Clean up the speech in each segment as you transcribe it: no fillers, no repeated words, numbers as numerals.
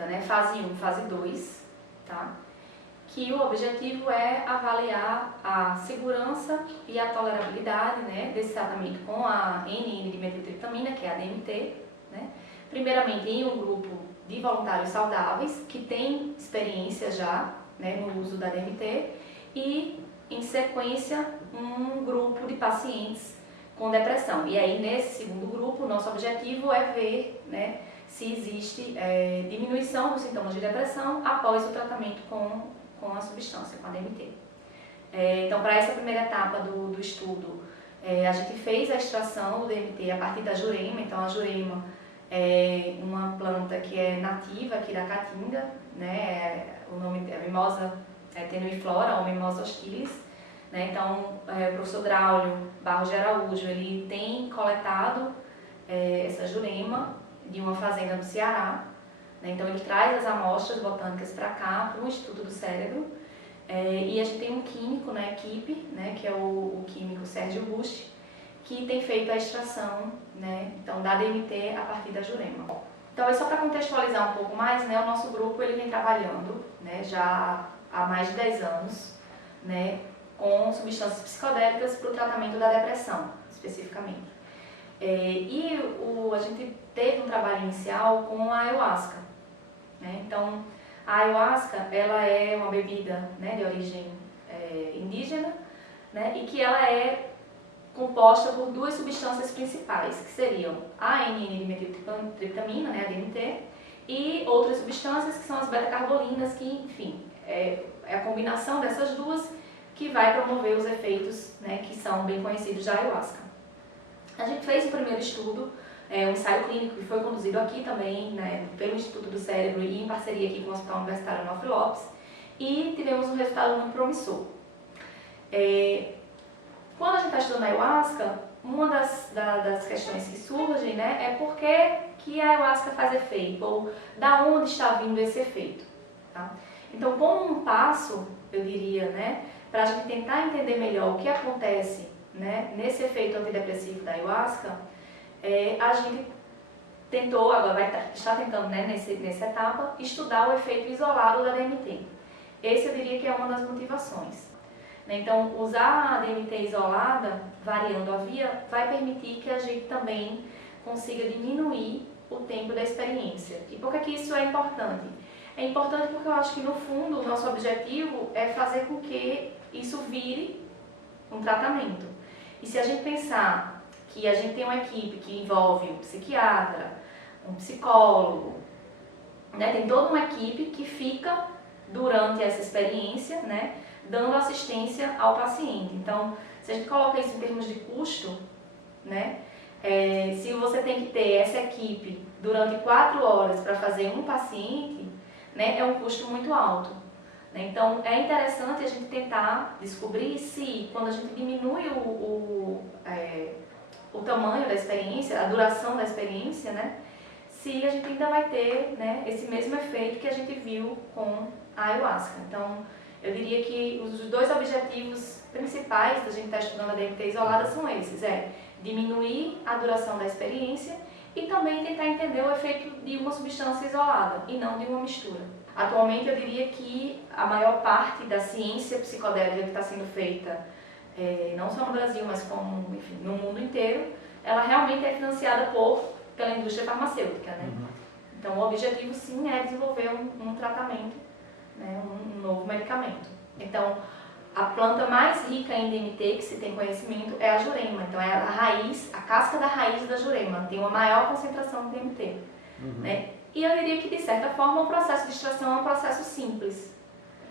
clínica, né, fase 1, fase 2, tá? Que o objetivo é avaliar a segurança e a tolerabilidade, né, desse tratamento com a N,N-dimetiltriptamina, que é a DMT, né? Primeiramente em um grupo de voluntários saudáveis que tem experiência já, né, no uso da DMT, e em sequência um grupo de pacientes com depressão. E aí nesse segundo grupo, o nosso objetivo é ver, né, se existe diminuição dos sintomas de depressão após o tratamento com a substância, com a DMT. Então, para essa primeira etapa do estudo, a gente fez a extração do DMT a partir da jurema. Então, a jurema é uma planta que é nativa aqui da Caatinga, né? O nome é Mimosa tenuiflora ou Mimosa hostilis. Né? Então, o professor Draulio Barros de Araújo, ele tem coletado essa jurema de uma fazenda do Ceará. Né? Então, ele traz as amostras botânicas para cá, para o Instituto do Cérebro. E a gente tem um químico na equipe, né, que é o químico Sérgio Busch, que tem feito a extração, né, então, da DMT a partir da jurema. Então, só para contextualizar um pouco mais, né, o nosso grupo ele vem trabalhando, né, já há mais de 10 anos, né, com substâncias psicodélicas para o tratamento da depressão, especificamente. A gente teve um trabalho inicial com a ayahuasca. Né? Então, a ayahuasca ela é uma bebida, né, de origem indígena, né, e que ela é composta por duas substâncias principais, que seriam a N,N-dimetiltriptamina, né, a DMT, e outras substâncias que são as beta-carbolinas, que, enfim, é a combinação dessas duas que vai promover os efeitos, né, que são bem conhecidos da ayahuasca. A gente fez o primeiro estudo, um ensaio clínico que foi conduzido aqui também, né, pelo Instituto do Cérebro e em parceria aqui com o Hospital Universitário Onofre Lopes, e tivemos um resultado muito promissor. Quando a gente está estudando a ayahuasca, uma das questões que surgem, né, é por que a ayahuasca faz efeito, ou da onde está vindo esse efeito. Tá? Então, como um passo, eu diria, né, para a gente tentar entender melhor o que acontece, né, nesse efeito antidepressivo da ayahuasca, a gente tentou, agora está tentando, né, nessa etapa, estudar o efeito isolado da DMT. Esse eu diria que é uma das motivações. Então, usar a DMT isolada, variando a via, vai permitir que a gente também consiga diminuir o tempo da experiência. E por que isso é importante? É importante porque eu acho que, no fundo, o nosso objetivo é fazer com que isso vire um tratamento. E se a gente pensar que a gente tem uma equipe que envolve um psiquiatra, um psicólogo, né? Tem toda uma equipe que fica durante essa experiência, né, dando assistência ao paciente. Então, se a gente coloca isso em termos de custo, né, se você tem que ter essa equipe durante 4 horas para fazer um paciente, né, é um custo muito alto. Né? Então, é interessante a gente tentar descobrir se, quando a gente diminui o tamanho da experiência, a duração da experiência, né, se a gente ainda vai ter, né, esse mesmo efeito que a gente viu com a ayahuasca. Então, eu diria que os 2 objetivos principais da gente estar estudando a DMT isolada são esses, diminuir a duração da experiência e também tentar entender o efeito de uma substância isolada e não de uma mistura. Atualmente, eu diria que a maior parte da ciência psicodélica que está sendo feita, não só no Brasil, mas como, enfim, no mundo inteiro, ela realmente é financiada pela indústria farmacêutica. Né? Uhum. Então, o objetivo, sim, é desenvolver um tratamento, né, um novo medicamento. Então, a planta mais rica em DMT, que se tem conhecimento, é a jurema. Então, é a raiz, a casca da raiz da jurema, tem uma maior concentração de DMT. Uhum. Né? E eu diria que, de certa forma, o processo de extração é um processo simples.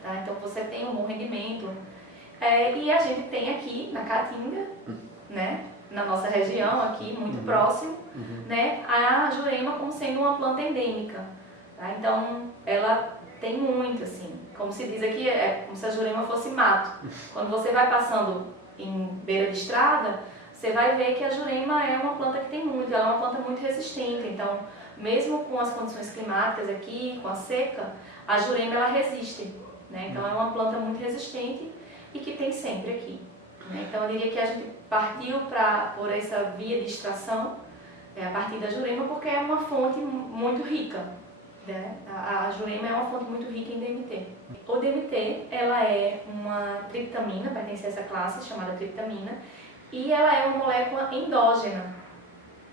Tá? Então, você tem um bom rendimento. E a gente tem aqui, na Caatinga, né, na nossa região, aqui, muito próximo, né, a jurema como sendo uma planta endêmica. Tá? Então, ela tem muito, assim, como se diz aqui, é como se a jurema fosse mato. Quando você vai passando em beira de estrada, você vai ver que a jurema é uma planta que tem muito, ela é uma planta muito resistente. Então, mesmo com as condições climáticas aqui, com a seca, a jurema ela resiste. Né? Então, é uma planta muito resistente e que tem sempre aqui. Né? Então, eu diria que a gente partiu por essa via de extração a partir da jurema porque é uma fonte muito rica né? A jurema é uma fonte muito rica em DMT. O DMT, ela é uma triptamina, pertence a essa classe chamada triptamina, e ela é uma molécula endógena,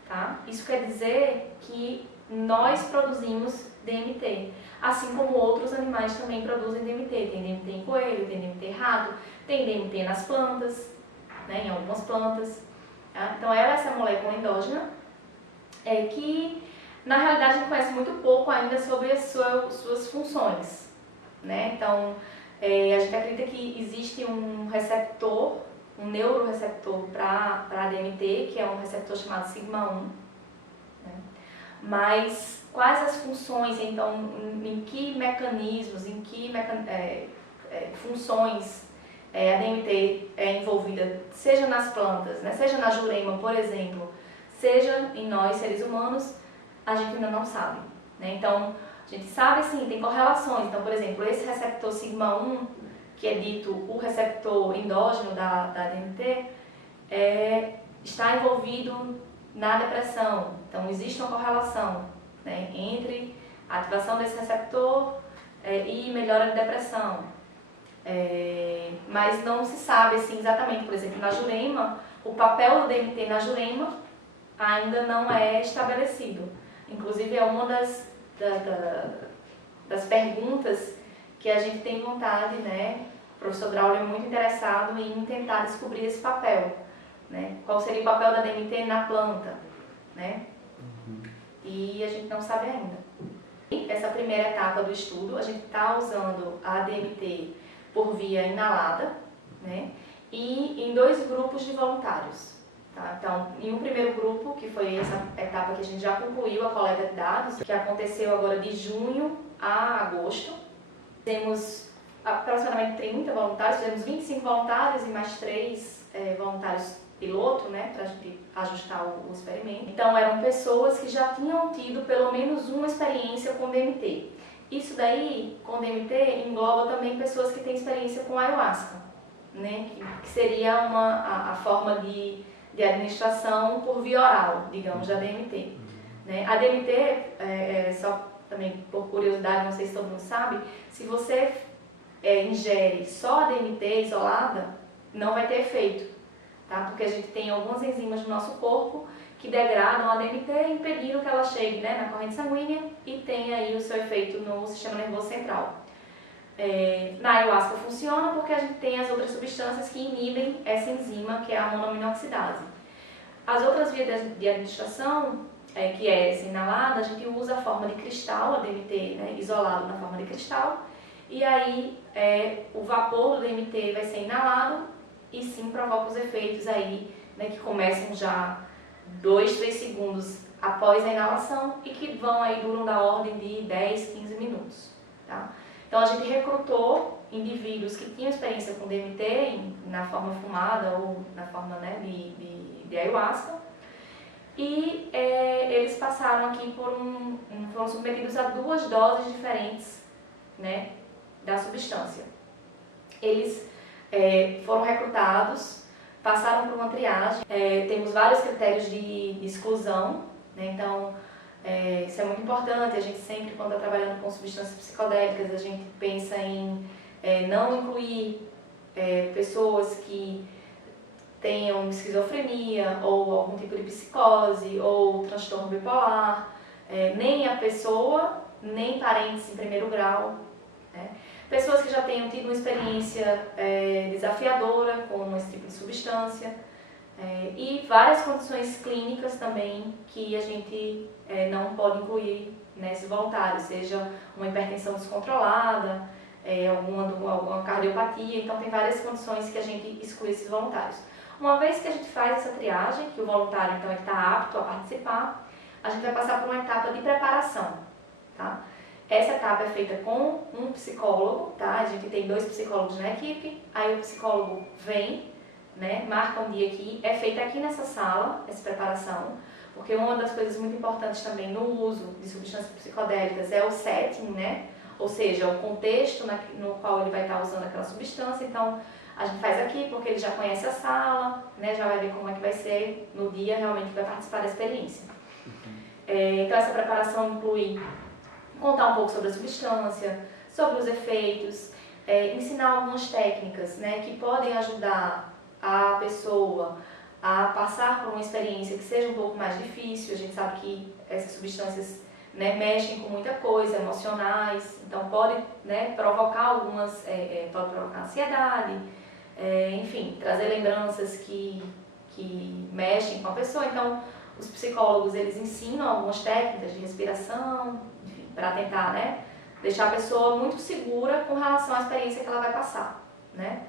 tá? Isso quer dizer que nós produzimos DMT, assim como outros animais também produzem DMT. Tem DMT em coelho, tem DMT em rato, tem DMT nas plantas, né, em algumas plantas. Tá? Então ela é essa molécula endógena que na realidade a gente conhece muito pouco ainda sobre as suas funções, né? Então a gente acredita que existe um receptor, um neuroreceptor para DMT, que é um receptor chamado sigma-1, né? Mas quais as funções, então, em que mecanismos, em que funções a DMT é envolvida, seja nas plantas, né, seja na jurema, por exemplo, seja em nós, seres humanos, a gente ainda não sabe, né? Então, a gente sabe sim, tem correlações. Então, por exemplo, esse receptor sigma-1, que é dito o receptor endógeno da DMT, está envolvido na depressão. Então, existe uma correlação, né, entre a ativação desse receptor e melhora de depressão. Mas não se sabe assim, exatamente, por exemplo, na jurema, o papel do DMT na jurema ainda não é estabelecido. Inclusive, é uma das perguntas que a gente tem vontade, né? O professor Braulio é muito interessado em tentar descobrir esse papel, né? Qual seria o papel da DMT na planta, né? E a gente não sabe ainda. Essa primeira etapa do estudo, a gente está usando a DMT por via inalada, né? E em 2 grupos de voluntários. Tá? Então, em um primeiro grupo, que foi essa etapa que a gente já concluiu a coleta de dados, que aconteceu agora de junho a agosto, temos aproximadamente 30 voluntários, fizemos 25 voluntários e mais 3 voluntários piloto, né, para a gente ajustar o experimento. Então, eram pessoas que já tinham tido pelo menos uma experiência com DMT. Isso daí, com DMT, engloba também pessoas que têm experiência com ayahuasca, né, que seria a forma de administração por via oral, digamos, da DMT. Né? A DMT, só também por curiosidade, não sei se todo mundo sabe, se você ingere só a DMT isolada, não vai ter efeito, tá? Porque a gente tem algumas enzimas no nosso corpo que degradam a DMT, impedindo que ela chegue, né, na corrente sanguínea e tenha aí o seu efeito no sistema nervoso central. Na ayahuasca funciona porque a gente tem as outras substâncias que inibem essa enzima, que é a monoaminoxidase. As outras vias de administração, que é essa inalada, a gente usa a forma de cristal, a DMT, né, isolado na forma de cristal, e aí o vapor do DMT vai ser inalado e sim provoca os efeitos aí, né, que começam já 2, 3 segundos após a inalação e que duram da ordem de 10, 15 minutos, tá? Então, a gente recrutou indivíduos que tinham experiência com DMT na forma fumada ou na forma, né, de ayahuasca e eles passaram aqui foram submetidos a 2 doses diferentes, né, da substância. Eles foram recrutados, passaram por uma triagem, temos vários critérios de exclusão, né, então isso é muito importante. A gente sempre, quando está trabalhando com substâncias psicodélicas, a gente pensa em não incluir pessoas que tenham esquizofrenia ou algum tipo de psicose ou transtorno bipolar, nem a pessoa, nem parentes em primeiro grau, né? Pessoas que já tenham tido uma experiência desafiadora com esse tipo de substância, e várias condições clínicas também que a gente não pode incluir nesses voluntários, seja uma hipertensão descontrolada, alguma cardiopatia. Então tem várias condições que a gente exclui esses voluntários. Uma vez que a gente faz essa triagem, que o voluntário então está apto a participar, a gente vai passar por uma etapa de preparação, tá? Essa etapa é feita com um psicólogo, tá? A gente tem 2 psicólogos na equipe, aí o psicólogo vem, né, marca um dia aqui, é feita aqui nessa sala, essa preparação, porque uma das coisas muito importantes também no uso de substâncias psicodélicas é o setting, né? Ou seja, o contexto no qual ele vai estar usando aquela substância. Então, a gente faz aqui porque ele já conhece a sala, né, já vai ver como é que vai ser no dia realmente que vai participar da experiência. Então, essa preparação inclui contar um pouco sobre a substância, sobre os efeitos, ensinar algumas técnicas, né, que podem ajudar a pessoa a passar por uma experiência que seja um pouco mais difícil. A gente sabe que essas substâncias, né, mexem com muita coisa, emocionais, então pode, né, provocar pode provocar ansiedade, enfim, trazer lembranças que mexem com a pessoa. Então, os psicólogos, eles ensinam algumas técnicas de respiração, para tentar, né, deixar a pessoa muito segura com relação à experiência que ela vai passar, né.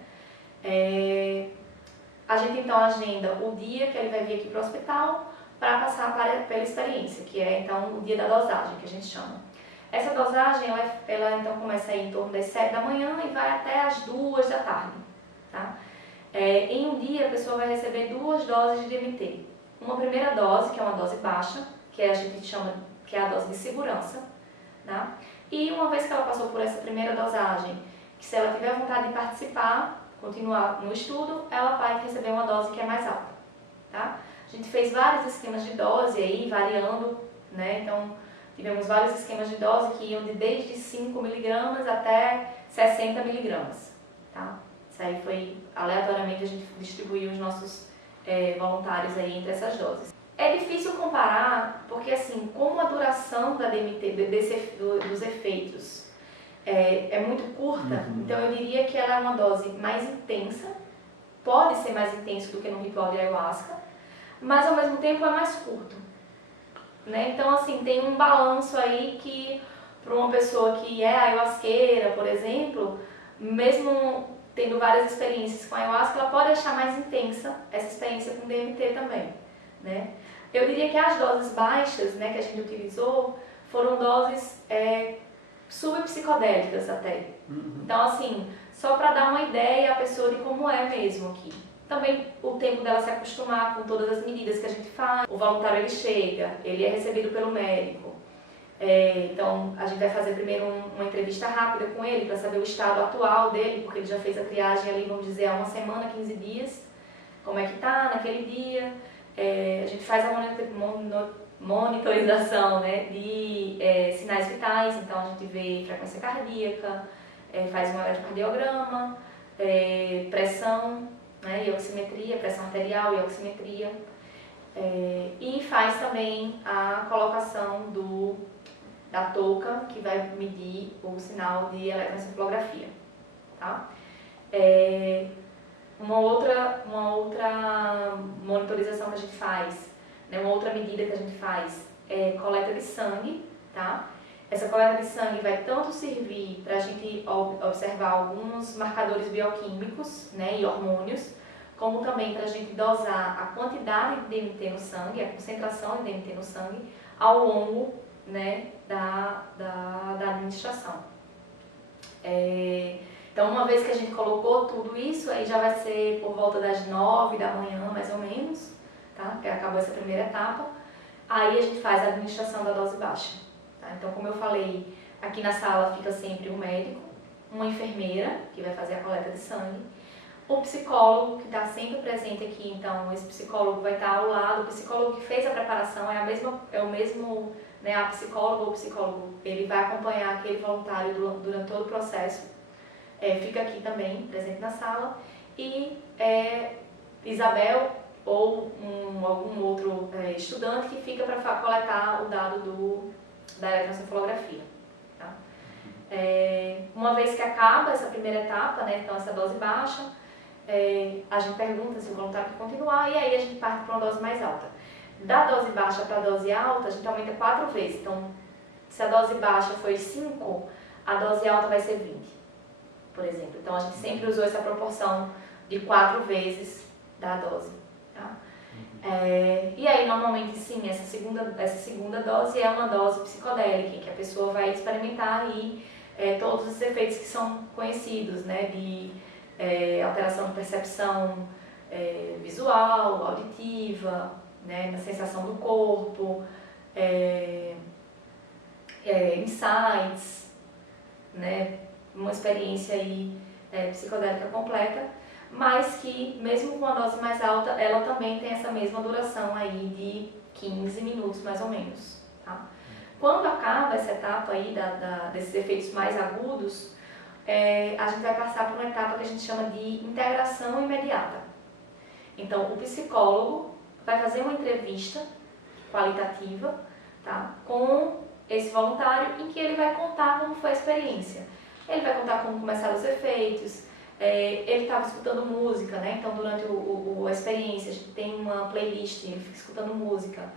A gente então agenda o dia que ele vai vir aqui para o hospital para passar pela experiência, que é então o dia da dosagem, que a gente chama. Essa dosagem, ela então começa aí em torno das 7 da manhã e vai até as 2 da tarde, tá? Em um dia a pessoa vai receber 2 doses de DMT. Uma primeira dose, que é uma dose baixa, que a gente chama que é a dose de segurança, tá? E uma vez que ela passou por essa primeira dosagem, que se ela tiver vontade de participar, continuar no estudo, ela vai receber uma dose que é mais alta, tá? A gente fez vários esquemas de dose aí, variando, né? Então, tivemos vários esquemas de dose que iam desde 5 miligramas até 60 miligramas, tá? Isso aí foi, aleatoriamente, a gente distribuiu os nossos voluntários aí entre essas doses. É difícil comparar, porque assim, como a duração da DMT, dos efeitos, é muito curta, então eu diria que ela é uma dose mais intensa, pode ser mais intensa do que no ritual de ayahuasca, mas ao mesmo tempo é mais curto, né? Então assim, tem um balanço aí que para uma pessoa que é ayahuasqueira, por exemplo, mesmo tendo várias experiências com ayahuasca, ela pode achar mais intensa essa experiência com DMT também, né? Eu diria que as doses baixas, né, que a gente utilizou foram doses subpsicodélicas até. Então, assim, só para dar uma ideia à pessoa de como é mesmo aqui. Também o tempo dela se acostumar com todas as medidas que a gente faz. O voluntário, ele chega, ele é recebido pelo médico. Então, a gente vai fazer primeiro uma entrevista rápida com ele para saber o estado atual dele, porque ele já fez a triagem ali, vamos dizer, há uma semana, 15 dias. Como é que tá naquele dia. A gente faz a monitorização, né, de sinais vitais, então a gente vê frequência cardíaca, faz um eletrocardiograma, pressão, né, e oximetria, pressão arterial e oximetria, e faz também a colocação da touca, que vai medir o sinal de eletroencefalografia, tá? Uma outra monitorização que a gente faz, né, uma outra medida que a gente faz é coleta de sangue, tá? Essa coleta de sangue vai tanto servir para a gente observar alguns marcadores bioquímicos, né, e hormônios, como também para a gente dosar a quantidade de DMT no sangue, a concentração de DMT no sangue, ao longo, né, da administração. Então, uma vez que a gente colocou tudo isso, aí já vai ser por volta das 9 da manhã, mais ou menos, tá? Que acabou essa primeira etapa. Aí a gente faz a administração da dose baixa, tá? Então, como eu falei, aqui na sala fica sempre um médico, uma enfermeira, que vai fazer a coleta de sangue, o psicólogo, que está sempre presente aqui. Então, esse psicólogo vai estar ao lado, o psicólogo que fez a preparação é o mesmo, né, a psicóloga ou o psicólogo, ele vai acompanhar aquele voluntário durante todo o processo. Fica aqui também, presente na sala, e Isabel ou algum outro estudante que fica para coletar o dado da eletroencefalografia, tá? Uma vez que acaba essa primeira etapa, né, então essa dose baixa, a gente pergunta se o voluntário quer continuar, e aí a gente parte para uma dose mais alta. Da dose baixa para a dose alta, a gente aumenta 4 vezes, então se a dose baixa foi 5, a dose alta vai ser 20. Por exemplo. Então, a gente sempre usou essa proporção de 4 vezes da dose, tá? E aí, normalmente, sim, essa segunda dose é uma dose psicodélica, em que a pessoa vai experimentar aí todos os efeitos que são conhecidos, né? De alteração de percepção visual, auditiva, né? Na sensação do corpo, insights, né? Uma experiência aí, psicodélica completa, mas que mesmo com a dose mais alta, ela também tem essa mesma duração aí de 15 minutos mais ou menos, tá? Quando acaba essa etapa aí desses efeitos mais agudos, a gente vai passar por uma etapa que a gente chama de integração imediata. Então, o psicólogo vai fazer uma entrevista qualitativa, tá, com esse voluntário, em que ele vai contar como foi a experiência. Ele vai contar como começaram os efeitos, ele estava escutando música, né? Então durante a experiência a gente tem uma playlist, ele fica escutando música.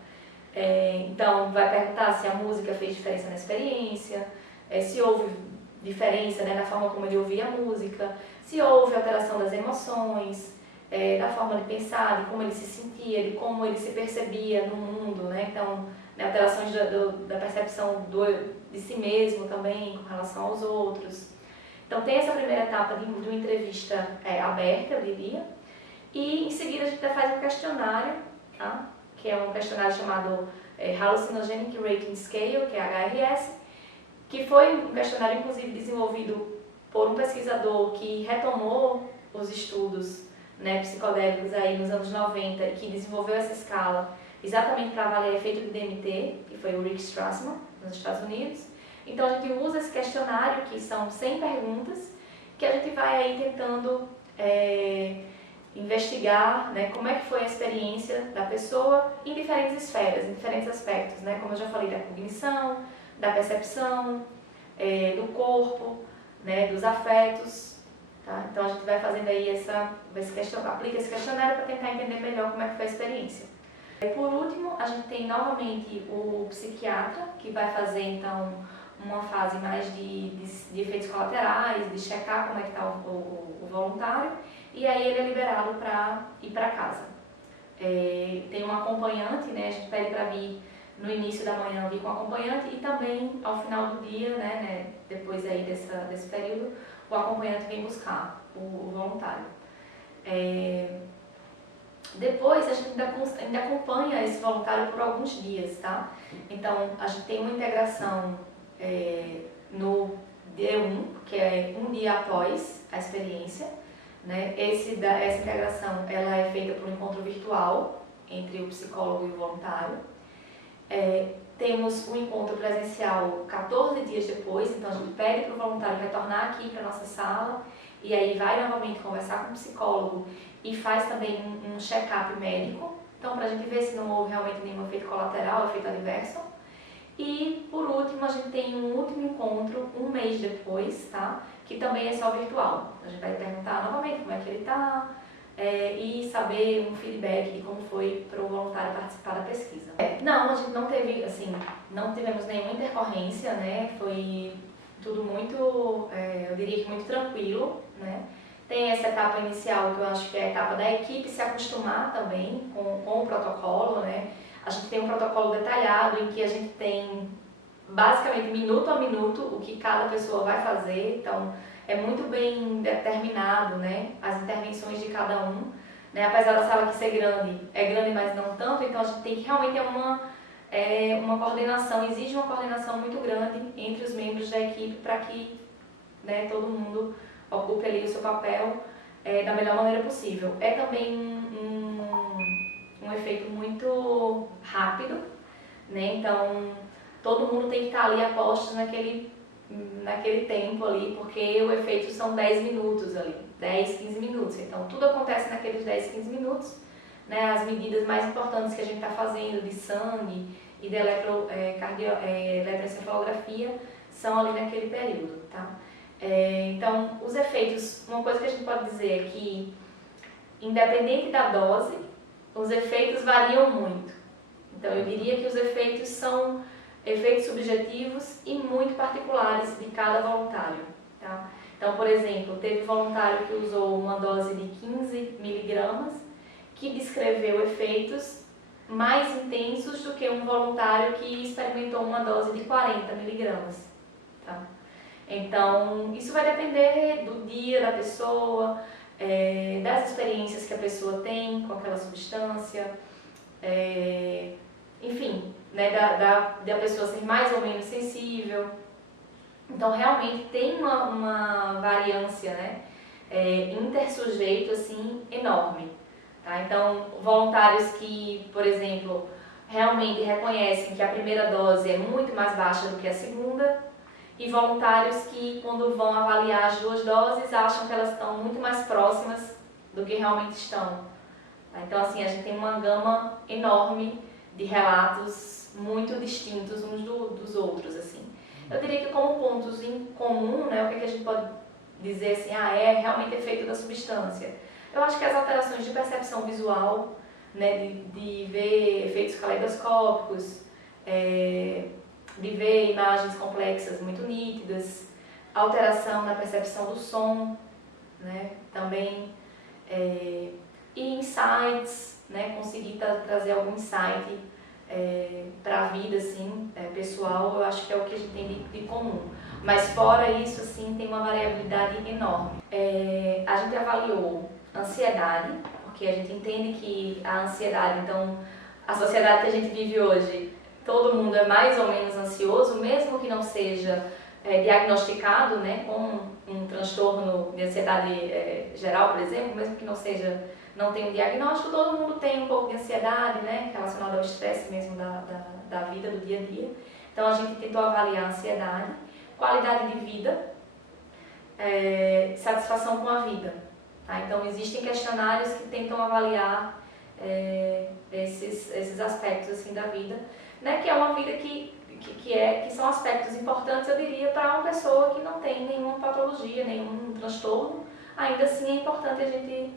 Então vai perguntar se a música fez diferença na experiência, se houve diferença, né, na forma como ele ouvia a música, se houve alteração das emoções, da forma de pensar, de como ele se sentia, de como ele se percebia no mundo, né? Então, né, alterações da percepção de si mesmo também com relação aos outros. Então tem essa primeira etapa de uma entrevista aberta, eu diria, e em seguida a gente faz um questionário, tá? Que é um questionário chamado Hallucinogenic Rating Scale, que é HRS, que foi um questionário inclusive desenvolvido por um pesquisador que retomou os estudos, né, psicodélicos aí nos anos 90 e que desenvolveu essa escala exatamente para avaliar efeito de DMT, que foi o Rick Strassman, nos Estados Unidos. Então a gente usa esse questionário, que são 100 perguntas, que a gente vai aí tentando investigar, né, como é que foi a experiência da pessoa em diferentes esferas, em diferentes aspectos, né, como eu já falei, da cognição, da percepção, do corpo, né, dos afetos. Tá? Então a gente vai fazendo aí aplica esse questionário para tentar entender melhor como é que foi a experiência. Por último, a gente tem novamente o psiquiatra, que vai fazer então uma fase mais de efeitos colaterais, de checar como é que está o voluntário, e aí ele é liberado para ir para casa. Tem um acompanhante, né, a gente pede para vir no início da manhã, vir com o acompanhante, e também ao final do dia, né, depois aí desse período, o acompanhante vem buscar o voluntário. Depois a gente ainda acompanha esse voluntário por alguns dias, tá? Então a gente tem uma integração no D1, que é um dia após a experiência, né? Essa integração ela é feita por um encontro virtual entre o psicólogo e o voluntário. Temos um encontro presencial 14 dias depois, então a gente pede para o voluntário retornar aqui para a nossa sala e aí vai novamente conversar com o psicólogo e faz também um check-up médico, então para a gente ver se não houve realmente nenhum efeito colateral, efeito adverso. E por último, a gente tem um último encontro um mês depois, tá? Que também é só virtual. A gente vai perguntar novamente como é que ele está e saber um feedback de como foi para o voluntário participar da pesquisa. Não, a gente não teve, assim, não tivemos nenhuma intercorrência, né? Foi tudo muito, eu diria que muito tranquilo, né? Tem essa etapa inicial que eu acho que é a etapa da equipe se acostumar também com o protocolo, né? A gente tem um protocolo detalhado em que a gente tem basicamente minuto a minuto o que cada pessoa vai fazer, então é muito bem determinado, né, as intervenções de cada um, né, apesar da sala aqui ser grande, é grande mas não tanto, então a gente tem que realmente ter uma coordenação, exige uma coordenação muito grande entre os membros da equipe para que, né, todo mundo ocupe ali o seu papel da melhor maneira possível. É também um efeito muito rápido, né? Então todo mundo tem que estar ali a postos naquele tempo ali, porque o efeito são 10 minutos ali, 10, 15 minutos. Então tudo acontece naqueles 10, 15 minutos, né? As medidas mais importantes que a gente está fazendo de sangue e de eletroencefalografia são ali naquele período, tá? Então os efeitos, uma coisa que a gente pode dizer é que independente da dose, os efeitos variam muito. Então eu diria que os efeitos são efeitos subjetivos e muito particulares de cada voluntário, tá? Então, por exemplo, teve voluntário que usou uma dose de 15 miligramas que descreveu efeitos mais intensos do que um voluntário que experimentou uma dose de 40 miligramas, tá? Então, isso vai depender do dia da pessoa, das experiências que a pessoa tem com aquela substância, enfim, né, da pessoa ser mais ou menos sensível. Então realmente tem uma variância, né, intersujeito assim, enorme. Tá? Então voluntários que, por exemplo, realmente reconhecem que a primeira dose é muito mais baixa do que a segunda, e voluntários que, quando vão avaliar as duas doses, acham que elas estão muito mais próximas do que realmente estão. Então, assim, a gente tem uma gama enorme de relatos muito distintos uns dos outros, assim. Eu diria que como pontos em comum, né, o que a gente pode dizer assim, é realmente efeito da substância. Eu acho que as alterações de percepção visual, né, de ver efeitos caleidoscópicos, de ver imagens complexas muito nítidas, alteração na percepção do som, né, também, e insights, né, conseguir trazer algum insight para a vida, assim, pessoal, eu acho que é o que a gente tem de comum. Mas fora isso, assim, tem uma variabilidade enorme. A gente avaliou ansiedade, porque a gente entende que a ansiedade, então, a sociedade que a gente vive hoje, todo mundo é mais ou menos ansioso, mesmo que não seja diagnosticado, né, com um transtorno de ansiedade geral, por exemplo, mesmo que não tenha um diagnóstico, todo mundo tem um pouco de ansiedade, né, relacionado ao estresse mesmo da vida, do dia a dia. Então a gente tentou avaliar a ansiedade, qualidade de vida, satisfação com a vida. Tá? Então existem questionários que tentam avaliar esses aspectos assim, da vida, né, que é uma vida que são aspectos importantes, eu diria, para uma pessoa que não tem nenhuma patologia, nenhum transtorno. Ainda assim é importante a gente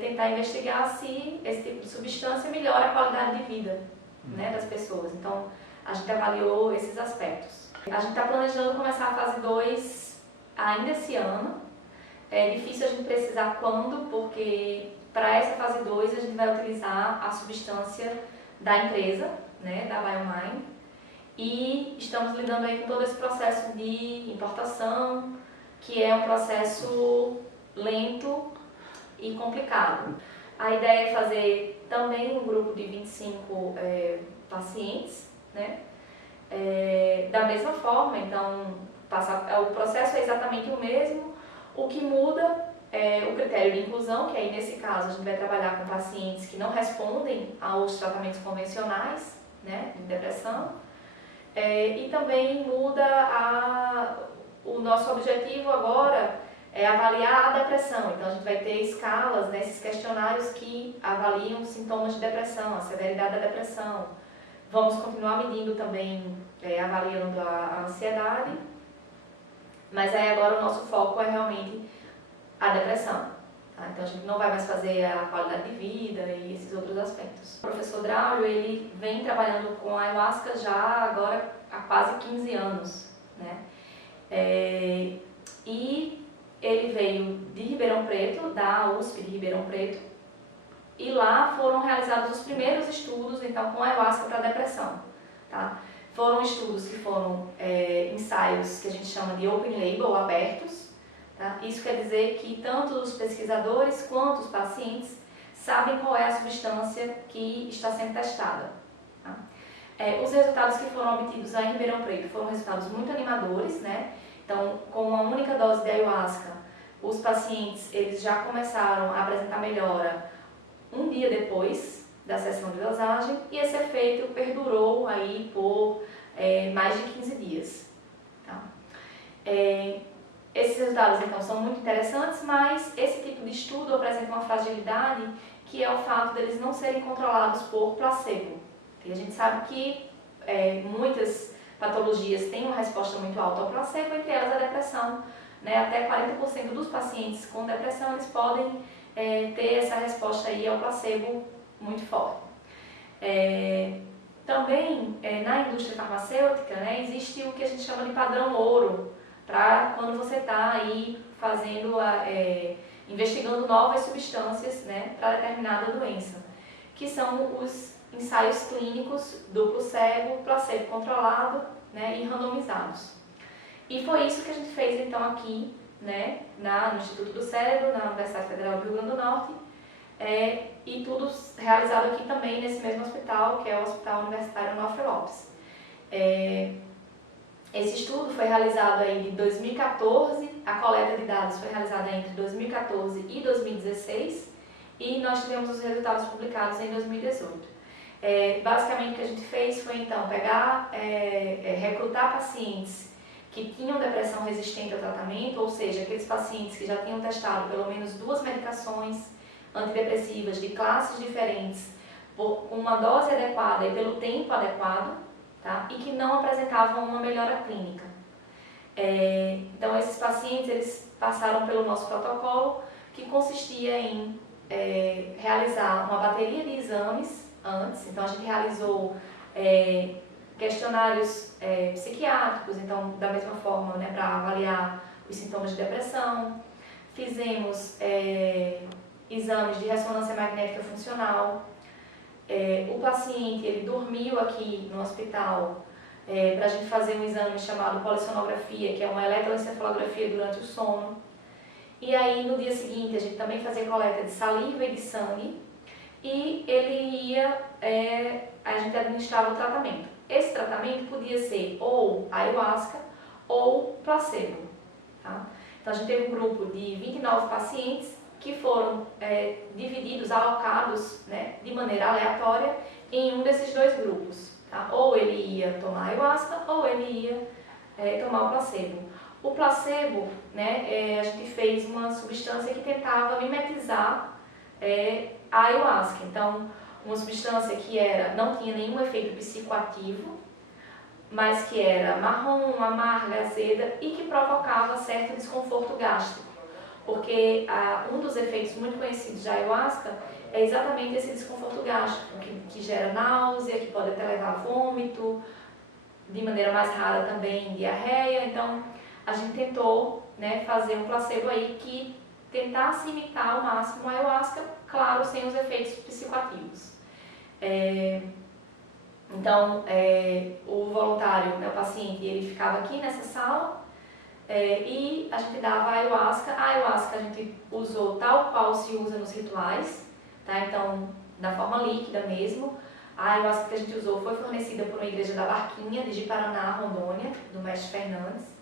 tentar investigar se esse tipo de substância melhora a qualidade de vida, né, das pessoas. Então a gente avaliou esses aspectos. A gente está planejando começar a fase 2 ainda esse ano. É difícil a gente precisar quando, porque para essa fase 2 a gente vai utilizar a substância da empresa, né, da BioMine, e estamos lidando aí com todo esse processo de importação, que é um processo lento e complicado. A ideia é fazer também um grupo de 25 pacientes, né, da mesma forma, então o processo é exatamente o mesmo, o que muda é o critério de inclusão, que aí nesse caso a gente vai trabalhar com pacientes que não respondem aos tratamentos convencionais, né, de depressão, e também muda o nosso objetivo agora é avaliar a depressão. Então a gente vai ter escalas, né, esses questionários que avaliam os sintomas de depressão, a severidade da depressão. Vamos continuar medindo também, avaliando a ansiedade, mas aí agora o nosso foco é realmente a depressão. Tá? Então a gente não vai mais fazer a qualidade de vida e esses outros aspectos. O professor Draulio, ele vem trabalhando com a ayahuasca já agora há quase 15 anos, né? E ele veio de Ribeirão Preto, da USP de Ribeirão Preto, e lá foram realizados os primeiros estudos, então, com ayahuasca para depressão. Tá? Foram estudos que foram ensaios que a gente chama de open label, abertos. Tá? Isso quer dizer que tanto os pesquisadores quanto os pacientes sabem qual é a substância que está sendo testada. Tá? Os resultados que foram obtidos lá em Ribeirão Preto foram resultados muito animadores, né? Então, com uma única dose de ayahuasca, os pacientes eles já começaram a apresentar melhora um dia depois da sessão de dosagem, e esse efeito perdurou aí por mais de 15 dias. Tá? Esses resultados, então, são muito interessantes, mas esse tipo de estudo apresenta uma fragilidade, que é o fato deles não serem controlados por placebo. E a gente sabe que muitas patologias têm uma resposta muito alta ao placebo, entre elas a depressão. Né? Até 40% dos pacientes com depressão eles podem ter essa resposta aí ao placebo muito forte. Também na indústria farmacêutica, né, existe o que a gente chama de padrão ouro, para quando você está aí fazendo, investigando novas substâncias, né, para determinada doença, que são os ensaios clínicos duplo cego, placebo controlado, né, e randomizados. E foi isso que a gente fez então aqui, né, no Instituto do Cérebro, na Universidade Federal do Rio Grande do Norte, e tudo realizado aqui também nesse mesmo hospital, que é o Hospital Universitário Onofre Lopes. Esse estudo foi realizado aí de 2014, a coleta de dados foi realizada entre 2014 e 2016, e nós tivemos os resultados publicados em 2018. Basicamente o que a gente fez foi então pegar, recrutar pacientes que tinham depressão resistente ao tratamento, ou seja, aqueles pacientes que já tinham testado pelo menos 2 medicações antidepressivas de classes diferentes, com uma dose adequada e pelo tempo adequado, tá? E que não apresentavam uma melhora clínica. Então esses pacientes eles passaram pelo nosso protocolo, que consistia em realizar uma bateria de exames antes. Então a gente realizou questionários psiquiátricos, então da mesma forma, né, para avaliar os sintomas de depressão. Fizemos exames de ressonância magnética funcional. O paciente ele dormiu aqui no hospital para a gente fazer um exame chamado polissonografia, que é uma eletroencefalografia durante o sono. E aí no dia seguinte a gente também fazia coleta de saliva e de sangue e a gente administrava o tratamento. Esse tratamento podia ser ou ayahuasca ou placebo, tá? Então a gente teve um grupo de 29 pacientes que foram divididos, alocados, né, de maneira aleatória em um desses 2 grupos, tá? Ou ele ia tomar ayahuasca ou ele ia tomar o placebo. O placebo, né, a gente fez uma substância que tentava mimetizar a ayahuasca. Então, uma substância que não tinha nenhum efeito psicoativo, mas que era marrom, amarga, azeda e que provocava certo desconforto gástrico. Porque um dos efeitos muito conhecidos da ayahuasca é exatamente esse desconforto gástrico, que gera náusea, que pode até levar a vômito, de maneira mais rara também diarreia. Então, a gente tentou, né, fazer um placebo aí que tentasse imitar ao máximo a ayahuasca, claro, sem os efeitos psicoativos. Então, o voluntário, né, o paciente, ele ficava aqui nessa sala e a gente dava a ayahuasca. A ayahuasca a gente usou tal qual se usa nos rituais, tá? Então, da forma líquida mesmo. A ayahuasca que a gente usou foi fornecida por uma igreja da Barquinha, de Ji-Paraná, Rondônia, do mestre Fernandes.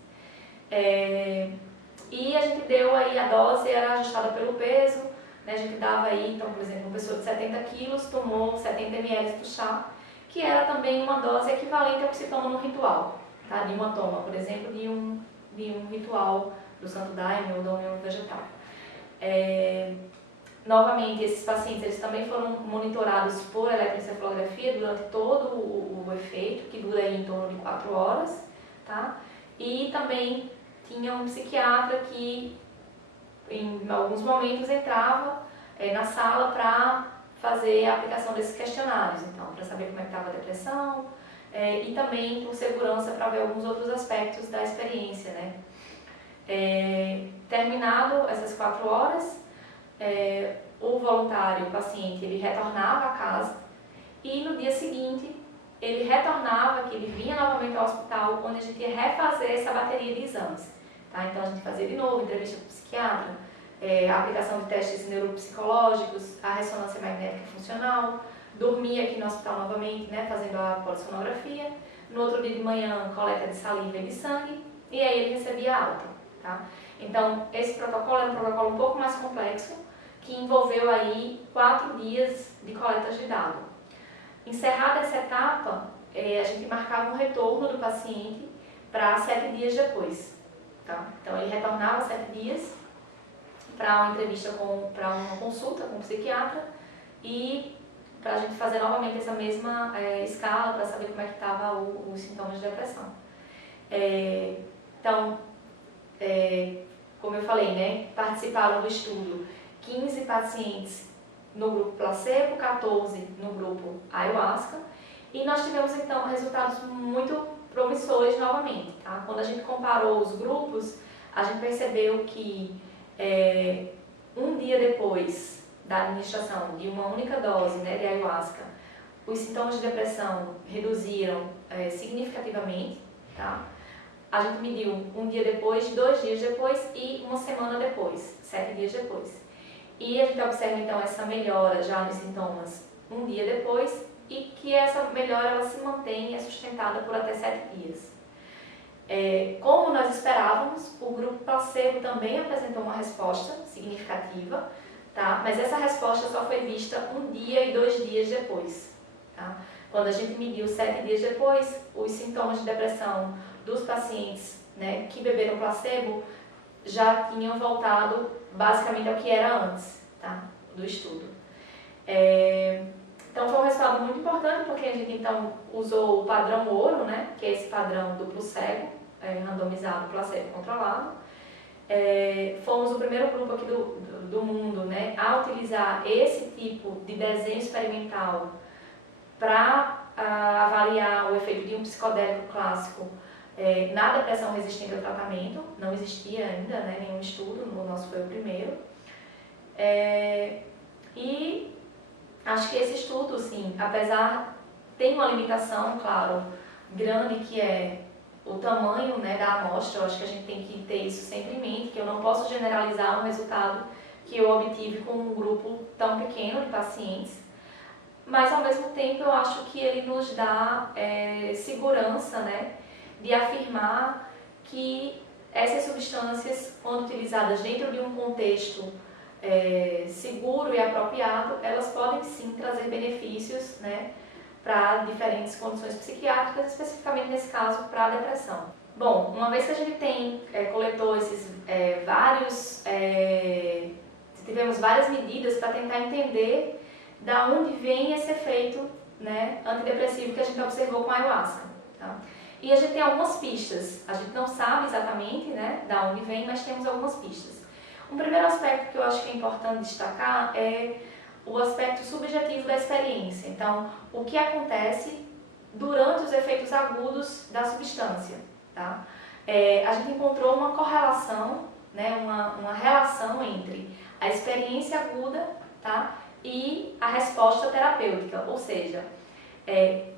E a gente deu aí, a dose era ajustada pelo peso, né? A gente dava aí, então, por exemplo, uma pessoa de 70 quilos tomou 70 ml do chá, que era também uma dose equivalente ao que se toma no ritual, tá? De uma toma, por exemplo, de um ritual do Santo Daime ou da União Vegetal. Novamente, esses pacientes eles também foram monitorados por eletroencefalografia durante todo o efeito, que dura aí em torno de 4 horas, tá? E também tinha um psiquiatra que em alguns momentos entrava na sala para fazer a aplicação desses questionários, então, para saber como é que estava a depressão e também por segurança para ver alguns outros aspectos da experiência, né? Terminado essas 4 horas, o voluntário, o paciente, ele retornava a casa e no dia seguinte ele retornava, que ele vinha novamente ao hospital, onde a gente ia refazer essa bateria de exames, tá? Então a gente fazia de novo entrevista com o psiquiatra, a aplicação de testes neuropsicológicos, a ressonância magnética funcional, dormia aqui no hospital novamente, né, fazendo a polissonografia. No outro dia de manhã, coleta de saliva e de sangue, e aí ele recebia alta, tá? Então, esse protocolo era um protocolo um pouco mais complexo, que envolveu aí 4 dias de coletas de dados. Encerrada essa etapa, a gente marcava um retorno do paciente para 7 dias depois, tá? Então, ele retornava 7 dias para uma entrevista, para uma consulta com o psiquiatra e para a gente fazer novamente essa mesma escala para saber como é que estava os sintomas de depressão. Então, como eu falei, né, participaram do estudo 15 pacientes no grupo placebo, 14 no grupo ayahuasca, e nós tivemos então resultados muito promissores novamente, tá? Quando a gente comparou os grupos, a gente percebeu que um dia depois da administração de uma única dose, né, de ayahuasca, os sintomas de depressão reduziram significativamente, tá? A gente mediu um dia depois, 2 dias depois e uma semana depois, 7 dias depois. E a gente observa então essa melhora já nos sintomas um dia depois e que essa melhora ela se mantém e é sustentada por até 7 dias. Como nós esperávamos, o grupo placebo também apresentou uma resposta significativa, tá? Mas essa resposta só foi vista um dia e 2 dias depois, Tá? Quando a gente mediu 7 dias depois, os sintomas de depressão dos pacientes, né, que beberam placebo já tinham voltado basicamente ao que era antes, tá, do estudo. Então foi um resultado muito importante, porque a gente então usou o padrão ouro, né, que é esse padrão duplo cego, randomizado, placebo controlado. Fomos o primeiro grupo aqui do mundo, né, a utilizar esse tipo de desenho experimental para avaliar o efeito de um psicodélico clássico na depressão resistente ao tratamento. Não existia ainda, né, nenhum estudo, o nosso foi o primeiro. E acho que esse estudo, sim, apesar, tem uma limitação, claro, grande, que é o tamanho, né, da amostra. Eu acho que a gente tem que ter isso sempre em mente, que eu não posso generalizar um resultado que eu obtive com um grupo tão pequeno de pacientes, mas ao mesmo tempo eu acho que ele nos dá segurança, né, de afirmar que essas substâncias, quando utilizadas dentro de um contexto seguro e apropriado, elas podem sim trazer benefícios, né, para diferentes condições psiquiátricas, especificamente nesse caso para a depressão. Bom, uma vez que a gente coletou esses tivemos várias medidas para tentar entender da onde vem esse efeito, né, antidepressivo que a gente observou com a ayahuasca. Tá? E a gente tem algumas pistas. A gente não sabe exatamente, né, da onde vem, mas temos algumas pistas. Um primeiro aspecto que eu acho que é importante destacar é o aspecto subjetivo da experiência. Então, o que acontece durante os efeitos agudos da substância. Tá? A gente encontrou uma correlação, né, uma relação entre a experiência aguda, tá, e a resposta terapêutica, ou seja,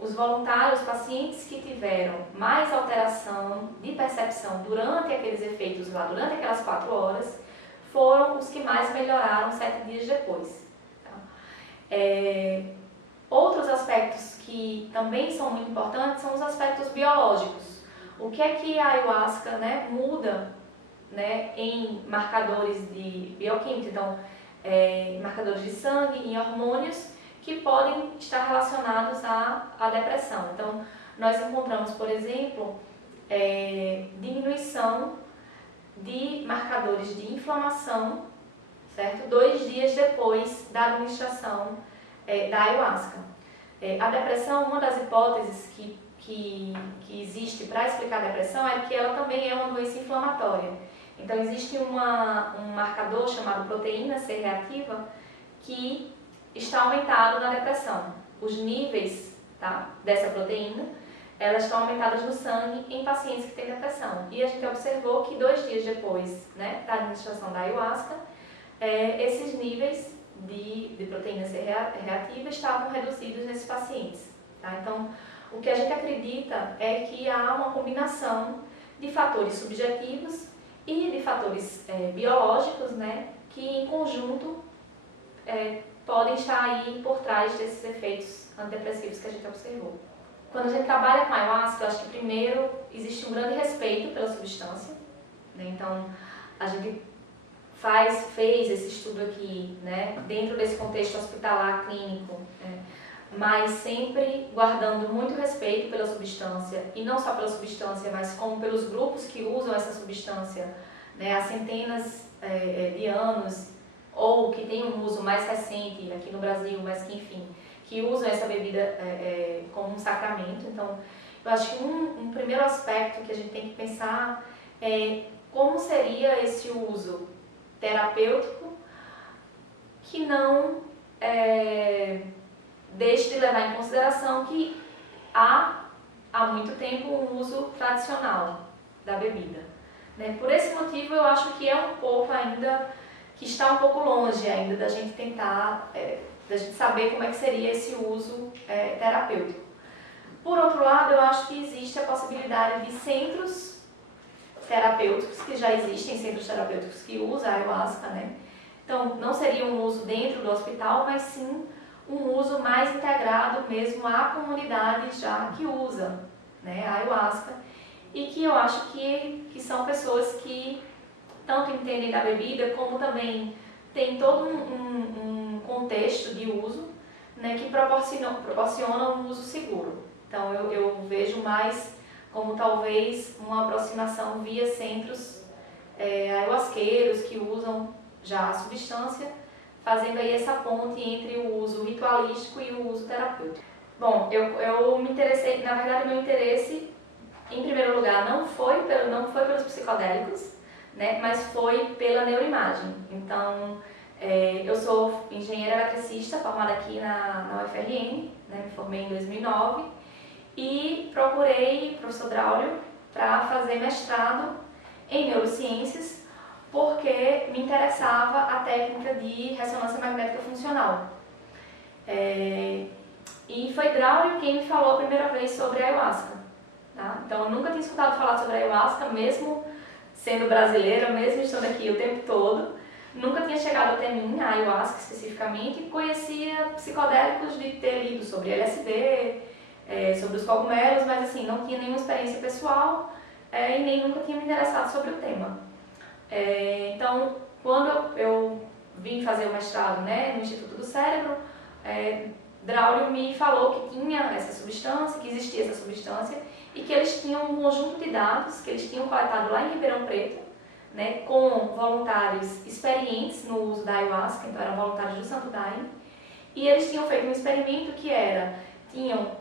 os voluntários, os pacientes que tiveram mais alteração de percepção durante aqueles efeitos lá, durante aquelas 4 horas, foram os que mais melhoraram 7 dias depois. Tá? Outros aspectos que também são muito importantes são os aspectos biológicos. O que é que a ayahuasca, né, muda, né, em marcadores de bioquímica, então, marcadores de sangue, em hormônios que podem estar relacionados à depressão. Então, nós encontramos, por exemplo, diminuição de marcadores de inflamação, certo? 2 dias depois da administração da ayahuasca. A depressão, uma das hipóteses que existe para explicar a depressão é que ela também é uma doença inflamatória. Então, existe um marcador chamado proteína C reativa que está aumentado na depressão. Os níveis, tá, dessa proteína, elas estão aumentadas no sangue em pacientes que têm depressão. E a gente observou que 2 dias depois, né, da administração da ayahuasca, esses níveis de proteína C reativa estavam reduzidos nesses pacientes. Tá? Então, o que a gente acredita é que há uma combinação de fatores subjetivos e de fatores biológicos, né, que em conjunto podem estar aí por trás desses efeitos antidepressivos que a gente observou. Quando a gente trabalha com a ayahuasca, eu acho que primeiro existe um grande respeito pela substância, né? Então a gente fez esse estudo aqui, né, dentro desse contexto hospitalar clínico, né, mas sempre guardando muito respeito pela substância, e não só pela substância, mas como pelos grupos que usam essa substância, né, há centenas de anos, ou que tem um uso mais recente aqui no Brasil, mas que, enfim, que usam essa bebida como um sacramento. Então, eu acho que um primeiro aspecto que a gente tem que pensar é como seria esse uso terapêutico que não deixe de levar em consideração que há muito tempo um uso tradicional da bebida. Né? Por esse motivo, eu acho que é um pouco ainda, que está um pouco longe ainda da gente tentar, da gente saber como é que seria esse uso terapêutico. Por outro lado, eu acho que existe a possibilidade de centros terapêuticos, que já existem centros terapêuticos que usam a ayahuasca, né? Então, não seria um uso dentro do hospital, mas sim um uso mais integrado mesmo à comunidade já que usa, né, a ayahuasca, e que eu acho que são pessoas que tanto entendem da bebida, como também tem todo um contexto de uso, né, que proporcionam um uso seguro. Então eu vejo mais como talvez uma aproximação via centros ayahuasqueiros que usam já a substância, fazendo aí essa ponte entre o uso ritualístico e o uso terapêutico. Bom, eu me interessei, na verdade o meu interesse, em primeiro lugar, não foi pelos psicodélicos, né, mas foi pela neuroimagem. Então, eu sou engenheira eletricista, formada aqui na UFRN, né, me formei em 2009, e procurei o professor Braulio para fazer mestrado em neurociências, porque me interessava a técnica de ressonância magnética funcional. E foi Braulio quem me falou a primeira vez sobre a ayahuasca. Tá? Então eu nunca tinha escutado falar sobre a ayahuasca, mesmo sendo brasileira, mesmo estando aqui o tempo todo. Nunca tinha chegado até mim, a ayahuasca especificamente, conhecia psicodélicos de ter lido sobre LSD, sobre os cogumelos, mas assim, não tinha nenhuma experiência pessoal e nem nunca tinha me interessado sobre o tema. Então, quando eu vim fazer o mestrado, né, no Instituto do Cérebro, Braulio me falou que tinha essa substância, que existia essa substância e que eles tinham um conjunto de dados que eles tinham coletado lá em Ribeirão Preto, né, com voluntários experientes no uso da ayahuasca, então eram voluntários do Santo Daime, e eles tinham feito um experimento que tinham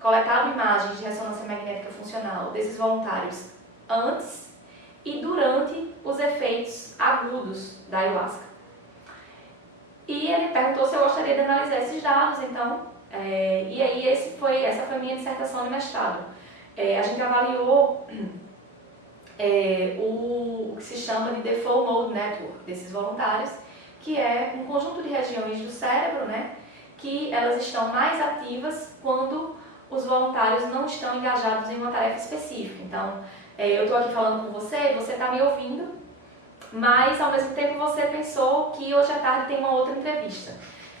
coletado imagens de ressonância magnética funcional desses voluntários antes e durante os efeitos agudos da ayahuasca. E ele perguntou se eu gostaria de analisar esses dados, então, e aí essa foi a minha dissertação de mestrado. A gente avaliou o que se chama de Default Mode Network desses voluntários, que é um conjunto de regiões do cérebro, né, que elas estão mais ativas quando os voluntários não estão engajados em uma tarefa específica. Então, eu estou aqui falando com você está me ouvindo, mas ao mesmo tempo você pensou que hoje à tarde tem uma outra entrevista.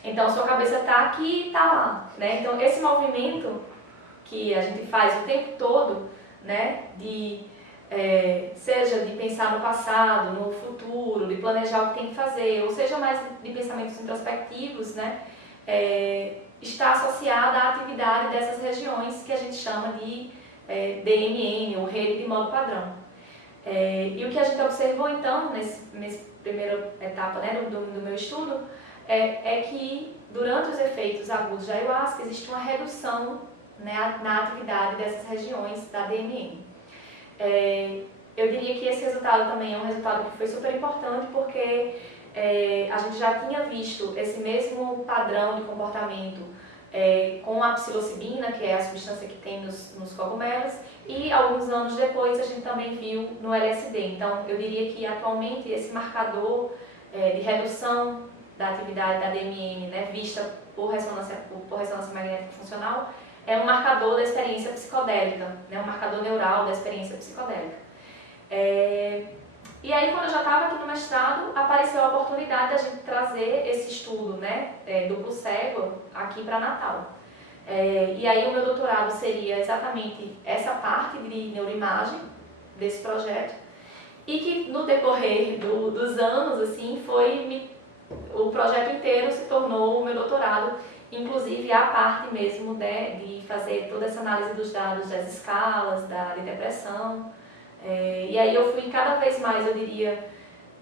Então, sua cabeça está aqui e está lá, né? Então, esse movimento que a gente faz o tempo todo, né, seja de pensar no passado, no futuro, de planejar o que tem que fazer, ou seja mais de pensamentos introspectivos, né, está associada à atividade dessas regiões que a gente chama de DMN, ou rede de modo padrão. E o que a gente observou então, nessa primeira etapa, né, do meu estudo, é que durante os efeitos agudos da ayahuasca existe uma redução, né, na atividade dessas regiões da DMN. Eu diria que esse resultado também é um resultado que foi super importante porque a gente já tinha visto esse mesmo padrão de comportamento com a psilocibina, que é a substância que tem nos cogumelos, e alguns anos depois a gente também viu no LSD. Então eu diria que atualmente esse marcador de redução da atividade da DMN, né, vista por ressonância magnética funcional, é um marcador da experiência psicodélica, né, um marcador neural da experiência psicodélica. E aí, quando eu já estava aqui no mestrado, apareceu a oportunidade da gente trazer esse estudo, né, duplo cego, aqui para Natal. E aí o meu doutorado seria exatamente essa parte de neuroimagem desse projeto, e que no decorrer dos anos, assim, o projeto inteiro se tornou o meu doutorado, inclusive a parte mesmo de fazer toda essa análise dos dados das escalas, de depressão. E aí eu fui cada vez mais, eu diria,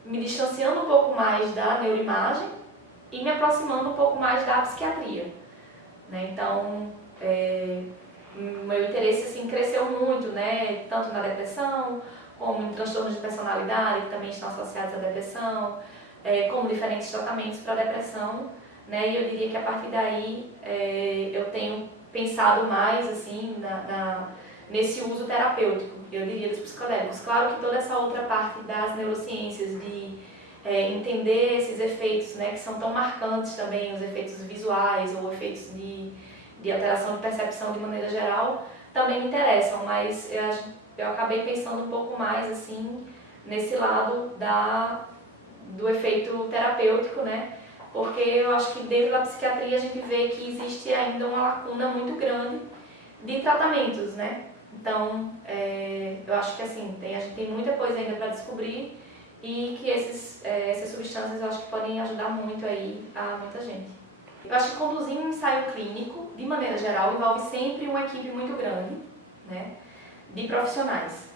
me distanciando um pouco mais da neuroimagem e me aproximando um pouco mais da psiquiatria, né? Então, meu interesse assim, cresceu muito, né? Tanto na depressão, como em transtornos de personalidade, que também estão associados à depressão, como diferentes tratamentos para a depressão, né? E eu diria que a partir daí eu tenho pensado mais assim, nesse uso terapêutico, eu diria, dos psicodélicos. Claro que toda essa outra parte das neurociências, de entender esses efeitos, né, que são tão marcantes também, os efeitos visuais ou efeitos de alteração de percepção de maneira geral, também me interessam, mas eu acabei pensando um pouco mais assim, nesse lado do efeito terapêutico, né? Porque eu acho que dentro da psiquiatria a gente vê que existe ainda uma lacuna muito grande de tratamentos, né? Então, eu acho que assim, a gente tem muita coisa ainda para descobrir e que essas substâncias eu acho que podem ajudar muito aí a muita gente. Eu acho que conduzir um ensaio clínico, de maneira geral, envolve sempre uma equipe muito grande, né, de profissionais.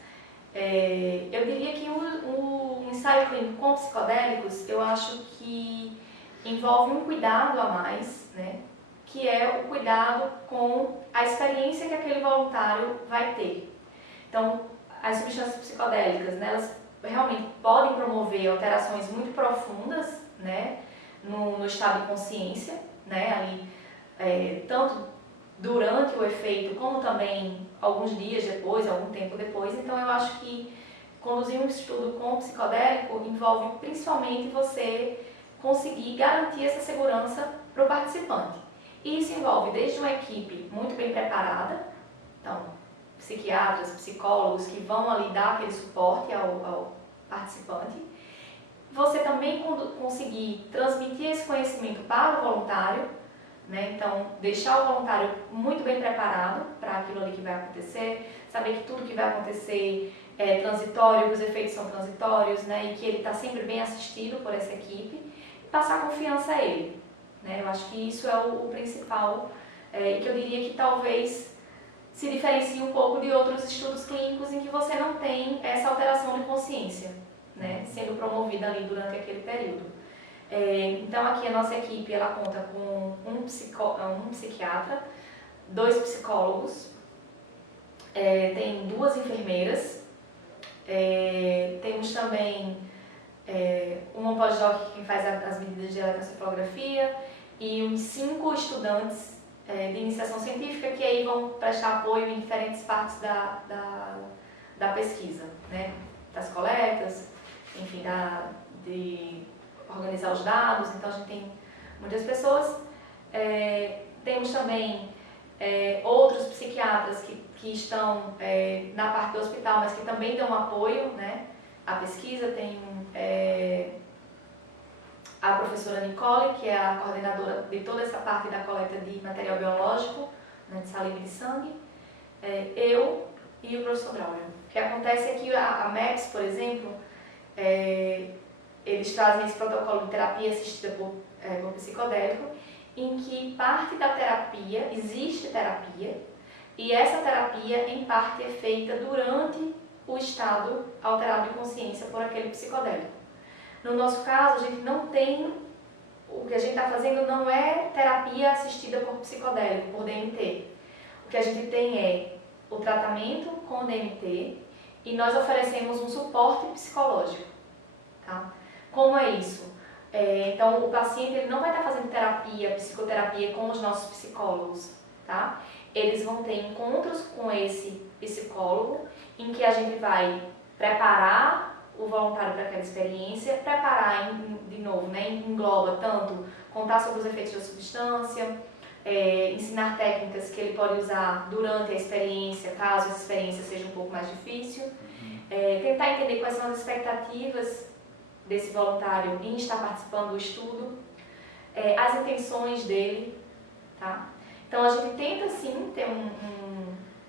Eu diria que o ensaio clínico com psicodélicos, eu acho que envolve um cuidado a mais, né, que é o cuidado com a experiência que aquele voluntário vai ter. Então, as substâncias psicodélicas, né, elas realmente podem promover alterações muito profundas, né, no estado de consciência, né, ali, tanto durante o efeito como também alguns dias depois, algum tempo depois. Então eu acho que conduzir um estudo com psicodélico envolve principalmente você conseguir garantir essa segurança para o participante. E isso envolve desde uma equipe muito bem preparada, então psiquiatras, psicólogos que vão ali dar aquele suporte ao participante. Você também conseguir transmitir esse conhecimento para o voluntário, né? Então, deixar o voluntário muito bem preparado para aquilo ali que vai acontecer, saber que tudo que vai acontecer é transitório, que os efeitos são transitórios, né? E que ele está sempre bem assistido por essa equipe, e passar confiança a ele, né? Eu acho que isso é o principal, e que eu diria que talvez se diferencie um pouco de outros estudos clínicos em que você não tem essa alteração de consciência, né, sendo promovida ali durante aquele período. Então aqui a nossa equipe ela conta com um psiquiatra, 2 psicólogos, tem 2 enfermeiras, temos também uma pós-doc que faz as medidas de eletroencefalografia e uns 5 estudantes de iniciação científica que aí vão prestar apoio em diferentes partes da pesquisa, né, das coletas, enfim, de organizar os dados. Então a gente tem muitas pessoas. Temos também outros psiquiatras que estão na parte do hospital, mas que também dão apoio, né, à pesquisa. Tem a professora Nicole, que é a coordenadora de toda essa parte da coleta de material biológico, né, de saliva e de sangue, eu e o professor Braulio. O que acontece é que a MEPS, por exemplo, eles trazem esse protocolo de terapia assistida por psicodélico, em que parte da terapia, existe terapia, e essa terapia, em parte, é feita durante o estado alterado de consciência por aquele psicodélico. No nosso caso, a gente não tem, o que a gente está fazendo não é terapia assistida por psicodélico, por DMT. O que a gente tem é o tratamento com DMT e nós oferecemos um suporte psicológico. Tá? Como é isso? Então, o paciente ele não vai estar fazendo terapia, psicoterapia com os nossos psicólogos. Tá? Eles vão ter encontros com esse psicólogo em que a gente vai preparar o voluntário para aquela experiência, preparar, de novo, né, engloba tanto contar sobre os efeitos da substância, ensinar técnicas que ele pode usar durante a experiência, caso essa experiência seja um pouco mais difícil, tentar entender quais são as expectativas desse voluntário em estar participando do estudo, as intenções dele, tá? Então a gente tenta sim ter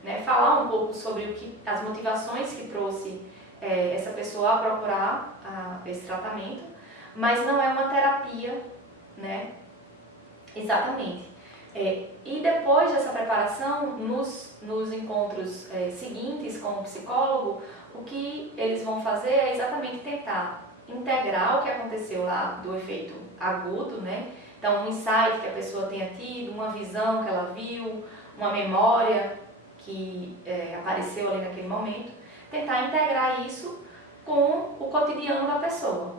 né, falar um pouco sobre as motivações que trouxe essa pessoa a procurar esse tratamento, mas não é uma terapia, né, exatamente. E depois dessa preparação, nos encontros seguintes com o psicólogo, o que eles vão fazer é exatamente tentar integrar o que aconteceu lá do efeito agudo, né? Então, um insight que a pessoa tenha tido, uma visão que ela viu, uma memória que apareceu ali naquele momento, tentar integrar isso com o cotidiano da pessoa,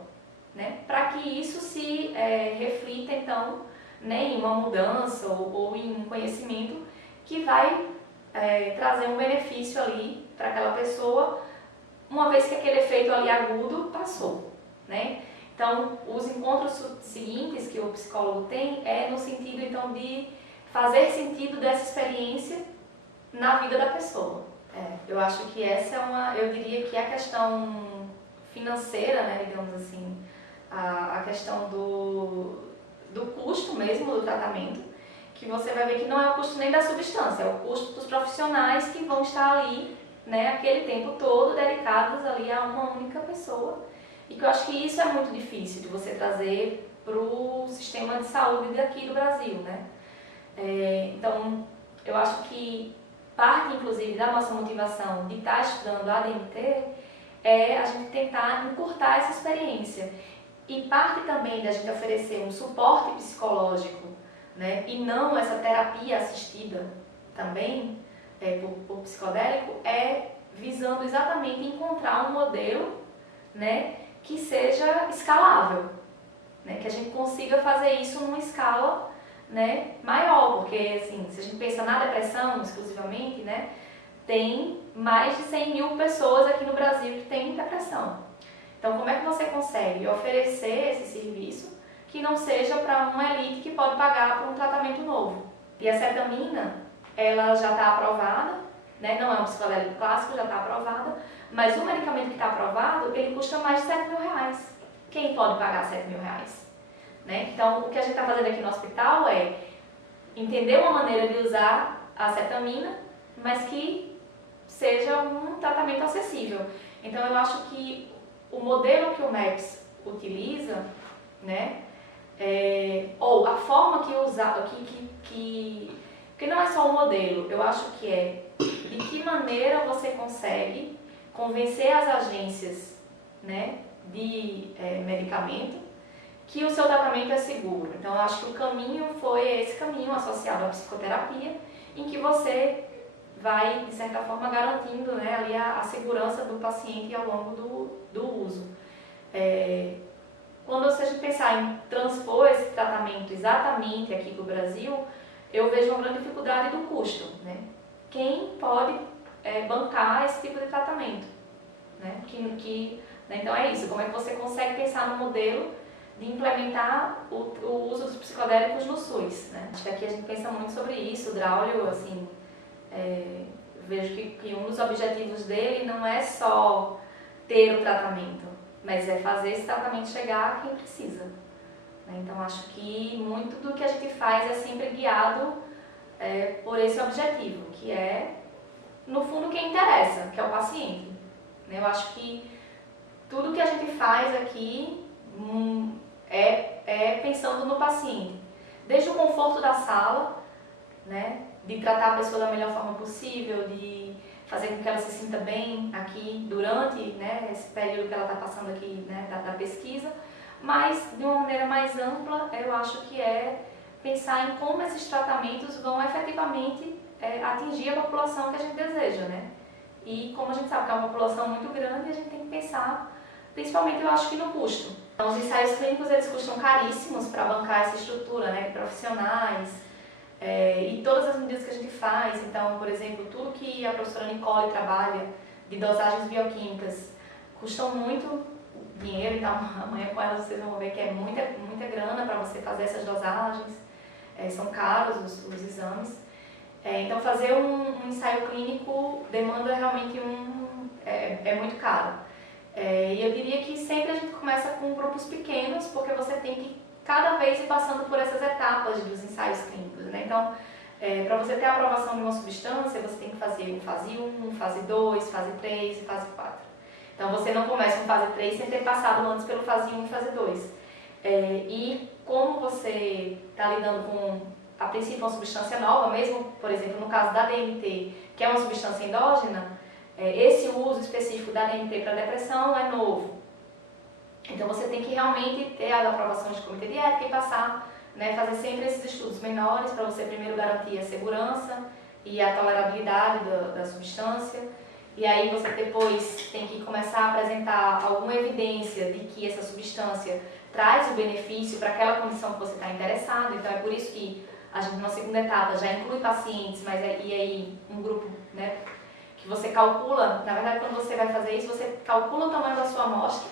né? Para que isso se reflita, então, né, em uma mudança ou em um conhecimento que vai trazer um benefício ali para aquela pessoa, uma vez que aquele efeito ali agudo passou, né? Então, os encontros seguintes que o psicólogo tem no sentido, então, de fazer sentido dessa experiência na vida da pessoa. Eu acho que essa eu diria que a questão financeira, né, digamos assim, a questão do custo mesmo do tratamento, que você vai ver que não é o custo nem da substância, é o custo dos profissionais que vão estar ali, né, aquele tempo todo dedicados ali a uma única pessoa. E que eu acho que isso é muito difícil de você trazer para o sistema de saúde daqui do Brasil, né? Então, eu acho que parte, inclusive, da nossa motivação de estar estudando a DMT é a gente tentar encurtar essa experiência. E parte também da gente oferecer um suporte psicológico, né, e não essa terapia assistida também por psicodélico, é visando exatamente encontrar um modelo, né, que seja escalável, né, que a gente consiga fazer isso numa escala, né, maior, porque assim, se a gente pensa na depressão exclusivamente, né, tem mais de 100 mil pessoas aqui no Brasil que têm depressão. Então, como é que você consegue oferecer esse serviço que não seja para uma elite que pode pagar por um tratamento novo? E a cetamina, ela já está aprovada, né, não é um psicodélico clássico, já está aprovada, mas o medicamento que está aprovado, ele custa mais de 7 mil reais. Quem pode pagar 7 mil reais? Né? Então, o que a gente está fazendo aqui no hospital é entender uma maneira de usar a cetamina, mas que seja um tratamento acessível. Então, eu acho que o modelo que o MAPS utiliza, né, ou a forma que usar, porque não é só o modelo, eu acho que é de que maneira você consegue convencer as agências, né, de medicamento que o seu tratamento é seguro. Então, eu acho que o caminho foi esse caminho associado à psicoterapia, em que você vai, de certa forma, garantindo, né, ali a segurança do paciente ao longo do uso. Quando a gente pensar em transpor esse tratamento exatamente aqui para o Brasil, eu vejo uma grande dificuldade do custo, né? Quem pode bancar esse tipo de tratamento? Né? Né? Então é isso, como é que você consegue pensar no modelo de implementar o uso dos psicodélicos no SUS, né? Acho que aqui a gente pensa muito sobre isso. O Draulio, assim, vejo que um dos objetivos dele não é só ter o tratamento, mas é fazer esse tratamento chegar a quem precisa. Né? Então acho que muito do que a gente faz é sempre guiado por esse objetivo, que é, no fundo, quem interessa, que é o paciente. Né? Eu acho que tudo que a gente faz aqui é pensando no paciente. Desde o conforto da sala, né, de tratar a pessoa da melhor forma possível, de fazer com que ela se sinta bem aqui durante, né, esse período que ela está passando aqui, né, da pesquisa, mas de uma maneira mais ampla, eu acho que é pensar em como esses tratamentos vão efetivamente atingir a população que a gente deseja, né? E como a gente sabe que é uma população muito grande, a gente tem que pensar, principalmente eu acho que no custo. Então, os ensaios clínicos, eles custam caríssimos para bancar essa estrutura, né, de profissionais, e todas as medidas que a gente faz. Então, por exemplo, tudo que a professora Nicole trabalha de dosagens bioquímicas custam muito dinheiro. Então, amanhã com ela vocês vão ver que é muita grana para você fazer essas dosagens, são caros os exames. Então, fazer um ensaio clínico demanda realmente é muito caro. E eu diria que sempre a gente começa com grupos pequenos, porque você tem que cada vez ir passando por essas etapas dos ensaios clínicos, né? Então, para você ter a aprovação de uma substância, você tem que fazer fase 1, fase 2, fase 3 e fase 4. Então, você não começa com fase 3 sem ter passado antes pelo fase 1 e fase 2. E como você está lidando com, a princípio, uma substância nova, mesmo, por exemplo, no caso da DMT, que é uma substância endógena, esse uso específico da DMT para depressão é novo. Então você tem que realmente ter as aprovações de comitê de ética e passar, né, fazer sempre esses estudos menores para você primeiro garantir a segurança e a tolerabilidade da substância. E aí você depois tem que começar a apresentar alguma evidência de que essa substância traz o benefício para aquela condição que você está interessado. Então é por isso que a gente, na segunda etapa, já inclui pacientes, mas e aí um grupo, né, que você calcula. Na verdade, quando você vai fazer isso, você calcula o tamanho da sua amostra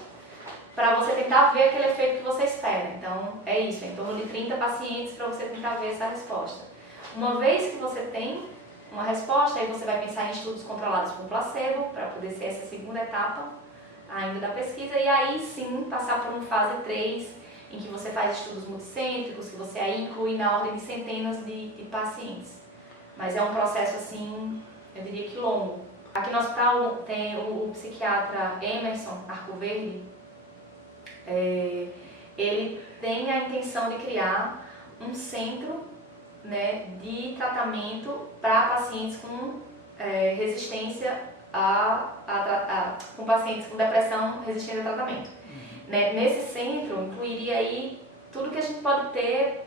para você tentar ver aquele efeito que você espera. Então, é isso, em torno de 30 pacientes para você tentar ver essa resposta. Uma vez que você tem uma resposta, aí você vai pensar em estudos controlados por placebo, para poder ser essa segunda etapa ainda da pesquisa, e aí sim passar por uma fase 3, em que você faz estudos multicêntricos, que você aí inclui na ordem de centenas de pacientes. Mas é um processo assim, eu diria que longo. Aqui no hospital tem o psiquiatra Emerson Arcoverde. ele tem a intenção de criar um centro, né, de tratamento para pacientes com resistência com pacientes com depressão resistente a tratamento. Né? Nesse centro, incluiria aí tudo que a gente pode ter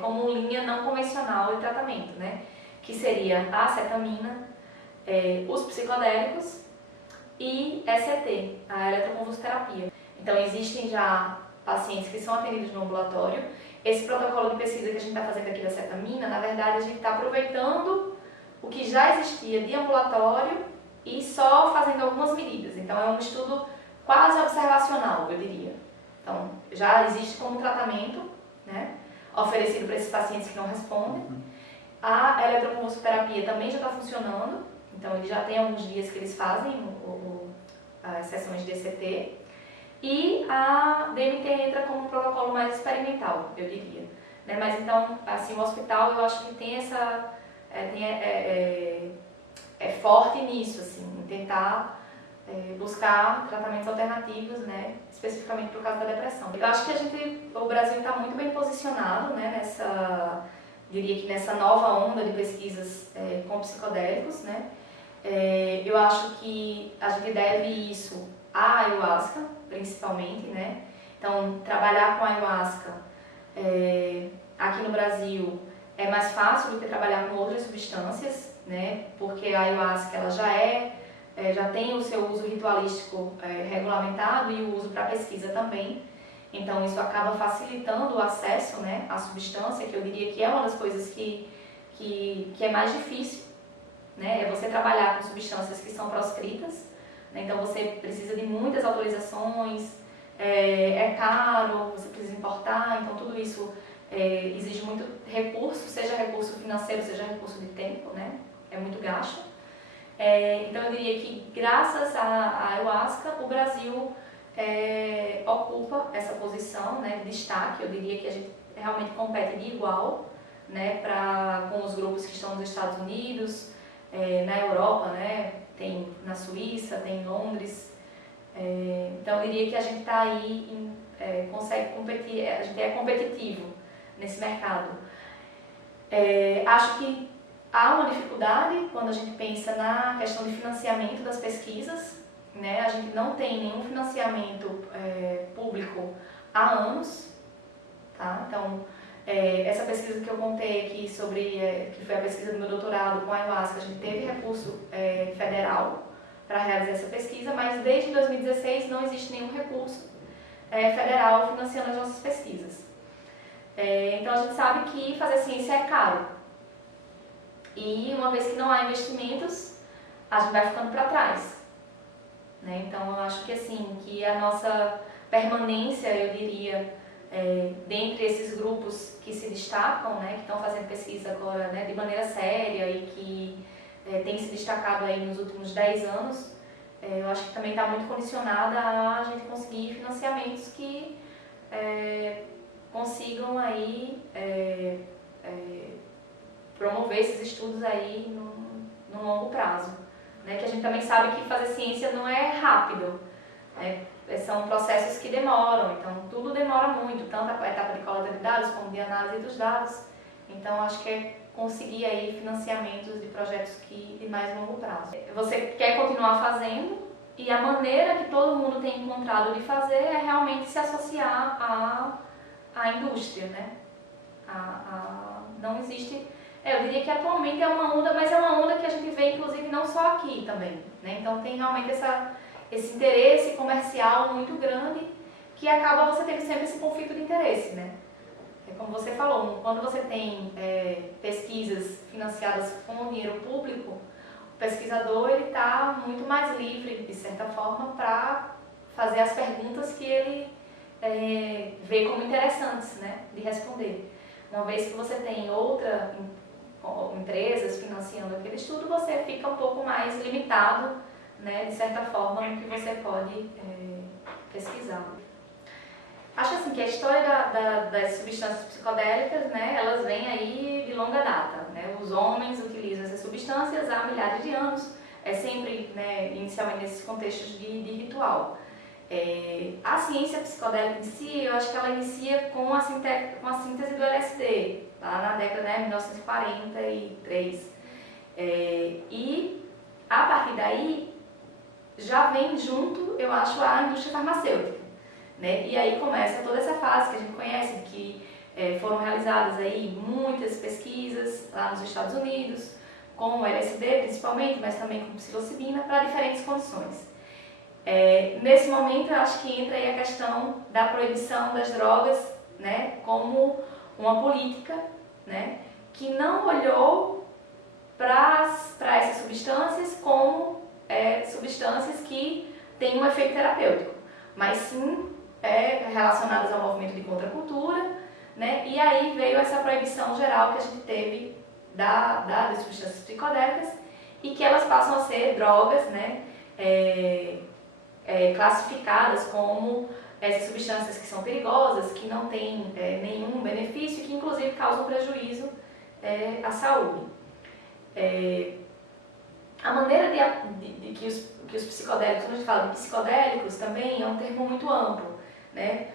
como linha não convencional de tratamento, né? Que seria a acetamina, os psicodélicos e ECT, a eletroconvulsoterapia. Então, existem já pacientes que são atendidos no ambulatório. Esse protocolo de pesquisa que a gente está fazendo aqui da acetamina, na verdade, a gente está aproveitando o que já existia de ambulatório e só fazendo algumas medidas. Então, é um estudo quase observacional, eu diria. Então, já existe como tratamento, né, oferecido para esses pacientes que não respondem. A eletroconvulsoterapia também já está funcionando, então ele já tem alguns dias que eles fazem as sessões de ECT. E a DMT entra como um protocolo mais experimental, eu diria. Né? Mas então, assim, o hospital eu acho que tem é forte nisso, assim, em tentar buscar tratamentos alternativos, né, especificamente por causa da depressão. Eu acho que o Brasil está muito bem posicionado, né, diria que nessa nova onda de pesquisas com psicodélicos, né. Eu acho que a gente deve isso à ayahuasca, principalmente, né. Então, trabalhar com a ayahuasca aqui no Brasil é mais fácil do que trabalhar com outras substâncias, né, porque a ayahuasca ela já tem o seu uso ritualístico regulamentado e o uso para pesquisa também. Então isso acaba facilitando o acesso, né, à substância, que eu diria que é uma das coisas que é mais difícil, né, é você trabalhar com substâncias que são proscritas, né, então você precisa de muitas autorizações, é caro, você precisa importar, então tudo isso exige muito recurso, seja recurso financeiro, seja recurso de tempo, né, é muito gasto. Então eu diria que graças à ayahuasca o Brasil ocupa essa posição, né, de destaque. Eu diria que a gente realmente compete de igual, né, com os grupos que estão nos Estados Unidos, na Europa, né, tem na Suíça, tem em Londres. Então eu diria que a gente está aí, consegue competir, a gente é competitivo nesse mercado. Acho que há uma dificuldade quando a gente pensa na questão de financiamento das pesquisas, né? A gente não tem nenhum financiamento público há anos, tá? Então, essa pesquisa que eu contei aqui que foi a pesquisa do meu doutorado com a ayahuasca, a gente teve recurso federal para realizar essa pesquisa, mas desde 2016 não existe nenhum recurso federal financiando as nossas pesquisas. Então, a gente sabe que fazer ciência é caro. E uma vez que não há investimentos, a gente vai ficando para trás, né? Então eu acho que assim, que a nossa permanência, eu diria, dentre esses grupos que se destacam, né, que estão fazendo pesquisa agora, né, de maneira séria e que tem se destacado aí nos últimos 10 anos, eu acho que também está muito condicionada a gente conseguir financiamentos que consigam aí promover esses estudos aí no longo prazo, né? Que a gente também sabe que fazer ciência não é rápido, né? São processos que demoram, então tudo demora muito, tanto a etapa de coleta de dados como de análise dos dados. Então acho que é conseguir aí financiamentos de projetos de mais longo prazo. Você quer continuar fazendo e a maneira que todo mundo tem encontrado de fazer é realmente se associar à indústria, né? Não existe... eu diria que atualmente é uma onda, mas é uma onda que a gente vê inclusive não só aqui também, né? Então tem realmente esse interesse comercial muito grande que acaba você tendo sempre esse conflito de interesse, né? Como você falou, quando você tem pesquisas financiadas com dinheiro público, o pesquisador está muito mais livre, de certa forma, para fazer as perguntas que ele vê como interessantes, né, de responder. Uma vez que você tem empresas financiando aquele estudo, você fica um pouco mais limitado, né, de certa forma, no que você pode pesquisar. Acho assim que a história das substâncias psicodélicas, né, elas vêm aí de longa data, né? Os homens utilizam essas substâncias há milhares de anos, sempre, né, inicialmente nesses contextos de ritual. A ciência psicodélica em si, eu acho que ela inicia com a síntese do LSD, lá na década de 1943. E a partir daí já vem junto, eu acho, a indústria farmacêutica, né? E aí começa toda essa fase que a gente conhece, que foram realizadas aí muitas pesquisas lá nos Estados Unidos, com o LSD principalmente, mas também com psilocibina, para diferentes condições. Nesse momento, eu acho que entra aí a questão da proibição das drogas, né, como uma política, né, que não olhou para essas substâncias como substâncias que têm um efeito terapêutico, mas sim relacionadas ao movimento de contracultura, né, e aí veio essa proibição geral que a gente teve das substâncias psicodélicas e que elas passam a ser drogas, né, classificadas como essas substâncias que são perigosas, que não têm nenhum benefício e que inclusive causam prejuízo à saúde. A maneira que os psicodélicos, quando a gente fala de psicodélicos também é um termo muito amplo, né?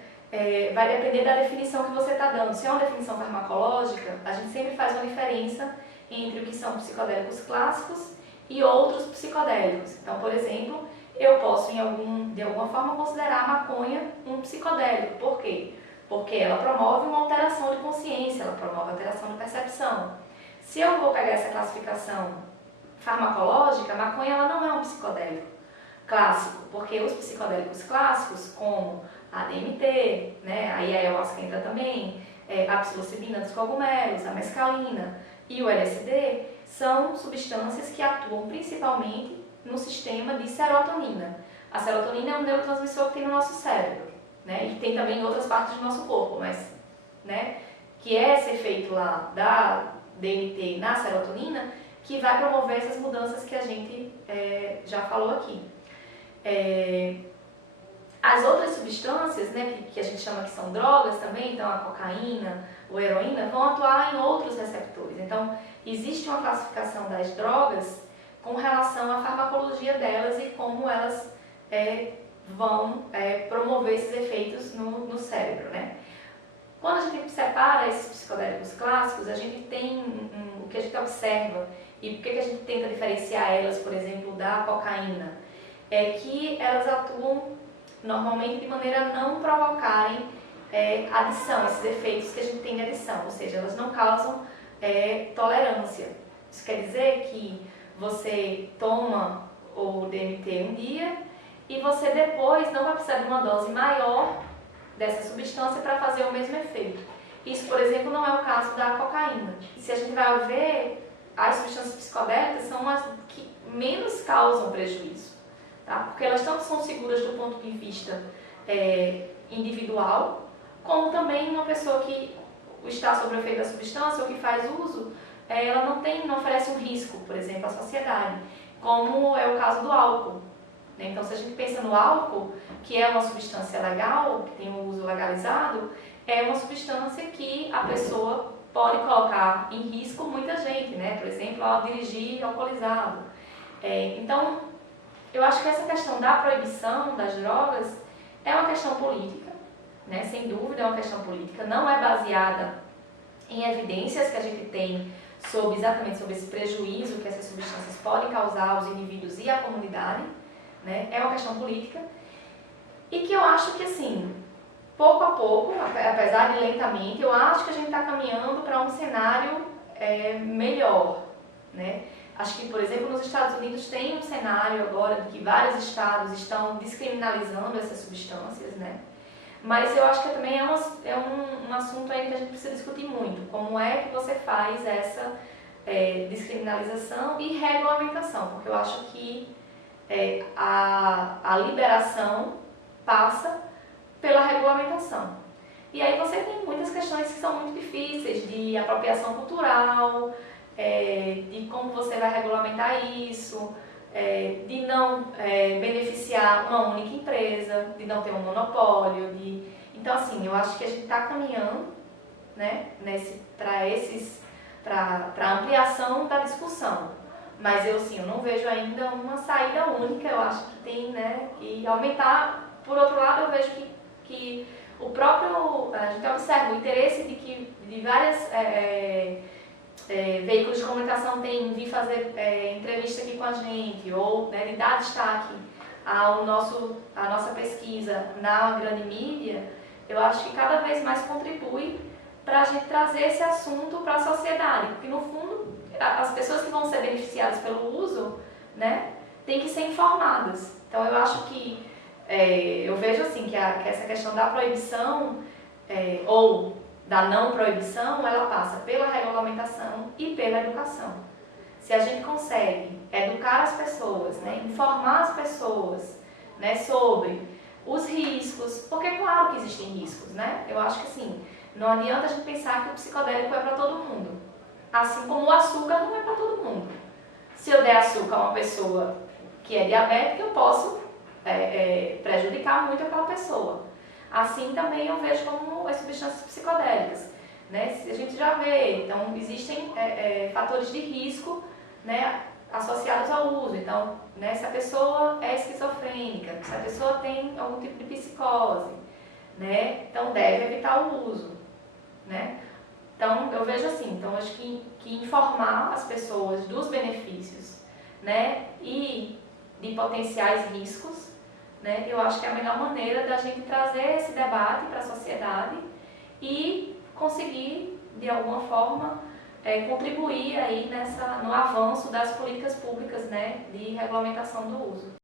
Vai depender da definição que você está dando. Se é uma definição farmacológica, a gente sempre faz uma diferença entre o que são psicodélicos clássicos e outros psicodélicos. Então, por exemplo, eu posso, de alguma forma, considerar a maconha um psicodélico. Por quê? Porque ela promove uma alteração de consciência, ela promove alteração de percepção. Se eu vou pegar essa classificação farmacológica, a maconha ela não é um psicodélico clássico, porque os psicodélicos clássicos, como a DMT, né, a ayahuasca entra também, a psilocibina dos cogumelos, a mescalina e o LSD, são substâncias que atuam principalmente no sistema de serotonina. A serotonina é um neurotransmissor que tem no nosso cérebro, né, e tem também em outras partes do nosso corpo, mas, né, que é esse efeito lá da DMT na serotonina que vai promover essas mudanças que a gente já falou aqui. As outras substâncias, né, que a gente chama que são drogas também, então a cocaína ou a heroína, vão atuar em outros receptores. Então, existe uma classificação das drogas com relação à farmacologia delas e como elas vão promover esses efeitos no cérebro, né? Quando a gente separa esses psicodélicos clássicos, a gente tem o que a gente observa e por que a gente tenta diferenciar elas, por exemplo, da cocaína, é que elas atuam normalmente de maneira a não provocarem adição, esses efeitos que a gente tem de adição, ou seja, elas não causam tolerância. Isso quer dizer que você toma o DMT um dia e você depois não vai precisar de uma dose maior dessa substância para fazer o mesmo efeito. Isso, por exemplo, não é o caso da cocaína. Se a gente vai ver, as substâncias psicodélicas são as que menos causam prejuízo, tá? Porque elas tanto são seguras do ponto de vista individual, como também uma pessoa que está sob o efeito da substância ou que faz uso, ela não oferece um risco, por exemplo, à sociedade, como é o caso do álcool. Então, se a gente pensa no álcool, que é uma substância legal, que tem um uso legalizado, é uma substância que a pessoa pode colocar em risco muita gente, né? Por exemplo, ao dirigir alcoolizado. Então, eu acho que essa questão da proibição das drogas é uma questão política, né? Sem dúvida é uma questão política, não é baseada em evidências que a gente tem exatamente sobre esse prejuízo que essas substâncias podem causar aos indivíduos e à comunidade, né? É uma questão política e que eu acho que, assim, pouco a pouco, apesar de lentamente, eu acho que a gente está caminhando para um cenário melhor, né? Acho que, por exemplo, nos Estados Unidos tem um cenário agora de que vários estados estão descriminalizando essas substâncias, né? Mas eu acho que também é um assunto aí que a gente precisa discutir muito. Como é que você faz essa descriminalização e regulamentação? Porque eu acho que a liberação passa pela regulamentação. E aí você tem muitas questões que são muito difíceis, de apropriação cultural, de como você vai regulamentar isso, de não beneficiar uma única empresa, de não ter um monopólio. Então, assim, eu acho que a gente está caminhando, né, para a ampliação da discussão. Mas eu não vejo ainda uma saída única. Eu acho que tem, né, que aumentar por outro lado, eu vejo que o próprio, a gente observa o interesse de várias veículos de comunicação têm vir fazer entrevista aqui com a gente, ou né, de dar destaque à nossa pesquisa na grande mídia. Eu acho que cada vez mais contribui para a gente trazer esse assunto para a sociedade, porque no fundo as pessoas que vão ser beneficiadas pelo uso, né, têm que ser informadas. Então eu acho que, eu vejo assim que essa questão da proibição ou da não proibição, ela passa pela regulamentação e pela educação. Se a gente consegue educar as pessoas, né, informar as pessoas, né, sobre os riscos, porque claro que existem riscos, né? Eu acho que assim, não adianta a gente pensar que o psicodélico é para todo mundo, assim como o açúcar não é para todo mundo. Se eu der açúcar a uma pessoa que é diabética, eu posso prejudicar muito aquela pessoa. Assim também eu vejo como as substâncias psicodélicas, né? Se a gente já vê, então existem fatores de risco, né, associados ao uso. Então, né, se a pessoa é esquizofrênica, se a pessoa tem algum tipo de psicose, né, então deve evitar o uso, né? Então, eu vejo assim, então acho que informar as pessoas dos benefícios, né, e de potenciais riscos, né, eu acho que é a melhor maneira da gente trazer esse debate para a sociedade e conseguir, de alguma forma, contribuir aí no avanço das políticas públicas, né, de regulamentação do uso.